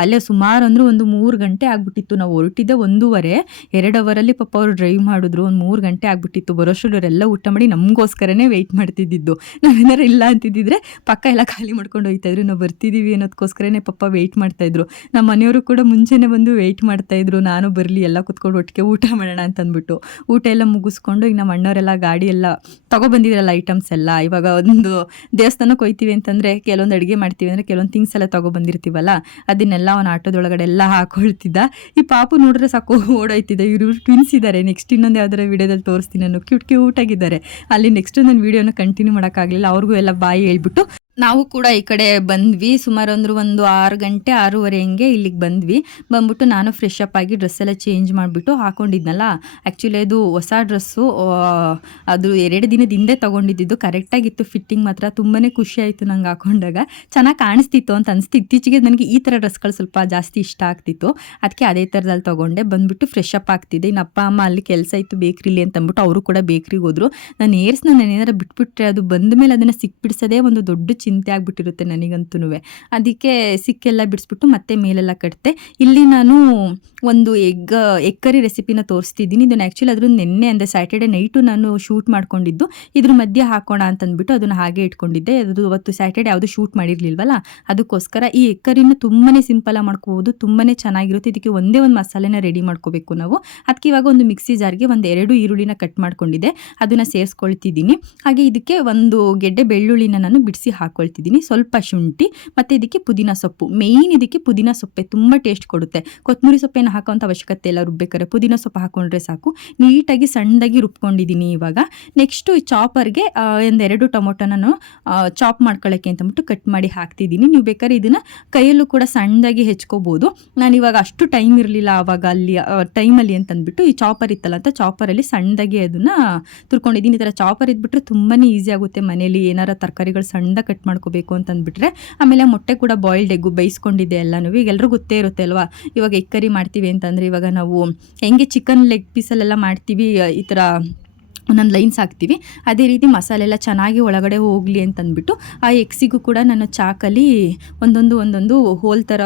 ಅಲ್ಲೇ ಸುಮಾರು ಅಂದ್ರೆ ಒಂದು ಮೂರು ಗಂಟೆ ಆಗ್ಬಿಟ್ಟಿತ್ತು. ನಾವು ಹೊರಟಿದ್ದೆ ಒಂದೂವರೆ ಎರಡು ಅವರಲ್ಲಿ ಪಾಪ ಅವ್ರು ಡ್ರೈವ್ ಮಾಡಿದ್ರು. ಒಂದು ಮೂರು ಗಂಟೆ ಆಗ್ಬಿಟ್ಟಿತ್ತು. ಬರೋಷ್ಟರವರೆಲ್ಲ ಊಟ ಮಾಡಿ ನಮಗೋಸ್ಕರನೇ ವೆಯ್ಟ್ ಮಾಡ್ತಿದ್ದಿದ್ದು. ನಾವೇನಾರು ಇಲ್ಲ ಅಂತಿದ್ದಿದ್ರೆ ಪಕ್ಕ ಎಲ್ಲ ಖಾಲಿ ಮಾಡ್ಕೊಂಡು ಹೋಗ್ತಾಯಿದ್ರು ನಾವು ಬರ್ತಿದ್ದೀವಿ ಅನ್ನೋದಕ್ಕೋಸ್ಕರನೇ ಪಪ್ಪ ವೆಯ್ಟ್ ಮಾಡ್ತಾಯಿದ್ರು ನಮ್ಮ ಮನೆಯವರು ಕೂಡ ಮುಂಚೆನೇ ಬಂದು ವೆಯ್ಟ್ ಮಾಡ್ತಾಯಿದ್ರು ನಾನು ಬರಲಿ, ಎಲ್ಲ ಕುತ್ಕೊಂಡು ಒಟ್ಟಿಗೆ ಊಟ ಮಾಡೋಣ ಅಂತ ಅಂದ್ಬಿಟ್ಟು ಊಟ ಎಲ್ಲ ಮುಗಿಸ್ಕೊಂಡು ಈಗ ನಮ್ಮ ಅಣ್ಣವರೆಲ್ಲ ಗಾಡಿ ಎಲ್ಲ ತೊಗೊಬಂದಿದ್ರಲ್ಲ ಐಟಮ್ಸ್ ಎಲ್ಲ. ಇವಾಗ ಒಂದು ದೇವಸ್ಥಾನಕ್ಕೆ ಹೋಯ್ತೀವಿ ಅಂತಂದರೆ ಕೆಲವೊಂದು ಅಡುಗೆ ಮಾಡ್ತೀವಿ ಅಂದರೆ ಕೆಲವೊಂದು ಥಿಂಗ್ಸ್ ಎಲ್ಲ ತೊಗೊಬಂದಿರ್ತೀವಲ್ಲ. ಅದನ್ನೆಲ್ಲ ಅವನ ಆಟೋದೊಳಗಡೆ ಎಲ್ಲ ಹಾಕೊಳ್ತಿದ್ದ ಈ ಪಾಪು ನೋಡಿದ್ರೆ ಸಾಕು ಓಡೋಯ್ತಿದ್ದ ಇವರು ಟ್ವಿನ್ಸ್ ಇದ್ದಾರೆ ನೆಕ್ಸ್ಟ್ ಇನ್ನೊಂದು ಯಾವ್ದಾರ ವಿಡಿಯೋದಲ್ಲಿ ತೋರಿಸ್ತೀನಿ ನಾನು ಕ್ಯೂಟ್ ಕ್ಯೂಟ್ ಆಗಿದ್ದಾರೆ ಅಲ್ಲಿ ನೆಕ್ಸ್ಟ್ ನನ್ನ ವಿಡಿಯೋನ ಕಂಟಿನ್ಯೂ ಮಾಡೋಕ್ಕಾಗಲಿಲ್ಲ ಅವ್ರಿಗೂ ಎಲ್ಲ ಬಾಯಿ ಹೇಳ್ಬಿಟ್ಟು ನಾವು ಕೂಡ ಈ ಕಡೆ ಬಂದ್ವಿ. ಸುಮಾರು ಅಂದ್ರೆ ಒಂದು ಆರು ಗಂಟೆ, ಆರೂವರೆ ಹಂಗೆ ಇಲ್ಲಿಗೆ ಬಂದ್ವಿ. ಬಂದ್ಬಿಟ್ಟು ನಾನು ಫ್ರೆಶ್ ಅಪ್ ಆಗಿ ಡ್ರೆಸ್ ಎಲ್ಲ ಚೇಂಜ್ ಮಾಡಿಬಿಟ್ಟು ಹಾಕೊಂಡಿದ್ನಲ್ಲ. ಆ್ಯಕ್ಚುಲಿ ಅದು ಹೊಸ ಡ್ರೆಸ್ಸು ಅದು ಎರಡು ದಿನದ ಹಿಂದೆ ತೊಗೊಂಡಿದ್ದು ಕರೆಕ್ಟಾಗಿತ್ತು ಫಿಟ್ಟಿಂಗ್ ಮಾತ್ರ. ತುಂಬಾ ಖುಷಿ ಆಯಿತು ನಂಗೆ ಹಾಕೊಂಡಾಗ. ಚೆನ್ನಾಗಿ ಕಾಣಿಸ್ತಿತ್ತು ಅಂತ ಅನಿಸ್ತು, ಇತ್ತೀಚೆಗೆ ನನಗೆ ಈ ಥರ ಡ್ರೆಸ್ಗಳು ಸ್ವಲ್ಪ ಜಾಸ್ತಿ ಇಷ್ಟ ಆಗ್ತಿತ್ತು. ಅದಕ್ಕೆ ಅದೇ ಥರದಲ್ಲಿ ತೊಗೊಂಡೆ. ಬಂದ್ಬಿಟ್ಟು ಫ್ರೆಶ್ ಅಪ್ ಆಗ್ತಿದ್ದೆ ಇನ್ನು ಅಪ್ಪ, ಅಮ್ಮ ಅಲ್ಲಿ ಕೆಲಸ ಇತ್ತು ಬೇಕ್ರಿಲಿ ಅಂತ ಅಂದ್ಬಿಟ್ಟು ಅವರು ಕೂಡ ಬೇಕ್ರಿಗೆ ಹೋದರು. ನಾನು ಏರ್ಸ್ನ ನಾನು ಏನಾರ ಬಿಟ್ಬಿಟ್ರೆ ಅದು ಬಂದ ಮೇಲೆ ಅದನ್ನು ಸಿಕ್ಬಿಡ್ಸೋದೇ ಒಂದು ದೊಡ್ಡ ಚಿಂತೆ. ಆಗಿಬಿಟ್ಟಿರುತ್ತೆ ನನಗಂತೂ ಅದಕ್ಕೆ ಸಿಕ್ಕೆಲ್ಲ ಬಿಡಿಸ್ಬಿಟ್ಟು ಮತ್ತೆ ಮೇಲೆಲ್ಲ ಕಟ್ತೆ. ಇಲ್ಲಿ ನಾನು ಒಂದು ಎಗ್ ಎಗ್ ಕರಿ ರೆಸಿಪಿನ ತೋರಿಸ್ತಿದ್ದೀನಿ. ಇದನ್ನು ಆ್ಯಕ್ಚುಲಿ ಅದ್ರ ನಿನ್ನೆ ಅಂದರೆ ಸ್ಯಾಟರ್ಡೆ ನೈಟು ನಾನು ಶೂಟ್ ಮಾಡ್ಕೊಂಡಿದ್ದು. ಇದ್ರ ಮಧ್ಯೆ ಹಾಕೋಣ ಅಂತಂದ್ಬಿಟ್ಟು ಅದನ್ನು ಹಾಗೆ ಇಟ್ಕೊಂಡಿದ್ದೆ. ಅದು ಅವತ್ತು ಸ್ಯಾಟರ್ಡೆ ಯಾವುದು ಶೂಟ್ ಮಾಡಿರಲಿಲ್ವಲ್ಲ? ಅದಕ್ಕೋಸ್ಕರ ಈ ಎಗ್ ಕರಿನ ತುಂಬಾ ಸಿಂಪಲಾಗಿ ಮಾಡ್ಕೋಬೋದು. ತುಂಬಾ ಚೆನ್ನಾಗಿರುತ್ತೆ. ಇದಕ್ಕೆ ಒಂದೇ ಒಂದು ಮಸಾಲೆನ ರೆಡಿ ಮಾಡ್ಕೋಬೇಕು ನಾವು. ಅದಕ್ಕೆ ಇವಾಗ ಒಂದು ಮಿಕ್ಸಿ ಜಾರ್ಗೆ ಒಂದು ಎರಡು ಈರುಳ್ಳಿನ ಕಟ್ ಮಾಡ್ಕೊಂಡಿದ್ದೆ. ಅದನ್ನು ಸೇರಿಸ್ಕೊಳ್ತಿದ್ದೀನಿ. ಹಾಗೆ ಇದಕ್ಕೆ ಒಂದು ಗೆಡ್ಡೆ ಬೆಳ್ಳುಳ್ಳಿನ ನಾನು ಬಿಡಿಸಿ ಹಾಕ್ಕೊಳ್ತಿದ್ದೀನಿ ಸ್ವಲ್ಪ ಶುಂಠಿ ಮತ್ತು ಇದಕ್ಕೆ ಪುದೀನ ಸೊಪ್ಪು. ಮೇಯ್ನ್ ಇದಕ್ಕೆ ಪುದೀನ ಸೊಪ್ಪೆ ತುಂಬ ಟೇಸ್ಟ್ ಕೊಡುತ್ತೆ. ಕೊತ್ತಂಬರಿ ಸೊಪ್ಪೇನು ಹಾಕೋಂಥ ಅವಶ್ಯಕತೆ ಇಲ್ಲ ರುಬ್ಬೇಕಾರೆ ಪುದೀನ ಸೊಪ್ಪು ಹಾಕೊಂಡ್ರೆ ಸಾಕು. ನೀಟಾಗಿ ಸಣ್ಣದಾಗಿ ರುಬ್ಕೊಂಡಿದ್ದೀನಿ ಇವಾಗ. ನೆಕ್ಸ್ಟು ಚಾಪರ್ಗೆ ಒಂದೆರಡು ಟೊಮೊಟೊ ನಾನು ಚಾಪ್ ಮಾಡ್ಕೊಳ್ಳೋಕ್ಕೆ ಅಂತಂದ್ಬಿಟ್ಟು ಕಟ್ ಮಾಡಿ ಹಾಕ್ತಿದ್ದೀನಿ. ನೀವು ಬೇಕಾದ್ರೆ ಇದನ್ನು ಕೈಯಲ್ಲೂ ಕೂಡ ಸಣ್ಣದಾಗಿ ಹೆಚ್ಕೋಬೋದು. ನಾನು ಇವಾಗ ಅಷ್ಟು ಟೈಮ್ ಇರಲಿಲ್ಲ ಆವಾಗ ಅಲ್ಲಿ ಟೈಮಲ್ಲಿ ಅಂತಂದ್ಬಿಟ್ಟು ಈ ಚಾಪರ್ ಇತ್ತಲ್ಲ ಅಂತ ಚಾಪರಲ್ಲಿ ಸಣ್ಣದಾಗಿ ಅದನ್ನು ತುರ್ಕೊಂಡಿದ್ದೀನಿ. ಈ ಥರ ಚಾಪರ್ ಇದ್ಬಿಟ್ರೆ ತುಂಬಾ ಈಸಿ ಆಗುತ್ತೆ ಮನೇಲಿ ಏನಾರ ತರಕಾರಿಗಳು ಸಣ್ಣದಾಗಿ ಕಟ್ ಮಾಡ್ಕೋಬೇಕು ಅಂತಂದ್ಬಿಟ್ರೆ ಆಮೇಲೆ ಮೊಟ್ಟೆ ಕೂಡ ಬಾಯ್ಲ್ಡ್ ಎಗ್ಗು ಬೇಯಿಸ್ಕೊಂಡಿದ್ದೆ ಎಲ್ಲನೂ. ಈಗ ಎಲ್ಲರೂ ಗೊತ್ತೇ ಇರುತ್ತೆ ಅಲ್ವಾ? ಇವಾಗ ಎಗ್ ಕರಿ ಮಾಡ್ತೀವಿ ಅಂತಂದರೆ ಇವಾಗ ನಾವು ಹೆಂಗೆ ಚಿಕನ್ ಲೆಗ್ ಪೀಸಲ್ಲೆಲ್ಲ ಮಾಡ್ತೀವಿ, ಈ ಥರ ಒಂದೊಂದು ಲೈನ್ಸ್ ಹಾಕ್ತೀವಿ. ಅದೇ ರೀತಿ ಮಸಾಲೆ ಎಲ್ಲ ಚೆನ್ನಾಗಿ ಒಳಗಡೆ ಹೋಗಲಿ ಅಂತಂದ್ಬಿಟ್ಟು ಆ ಎಕ್ಸಿಗೂ ಕೂಡ ನಾನು ಚಾಕಲ್ಲಿ ಒಂದೊಂದು ಒಂದೊಂದು ಹೋಲ್ ಥರ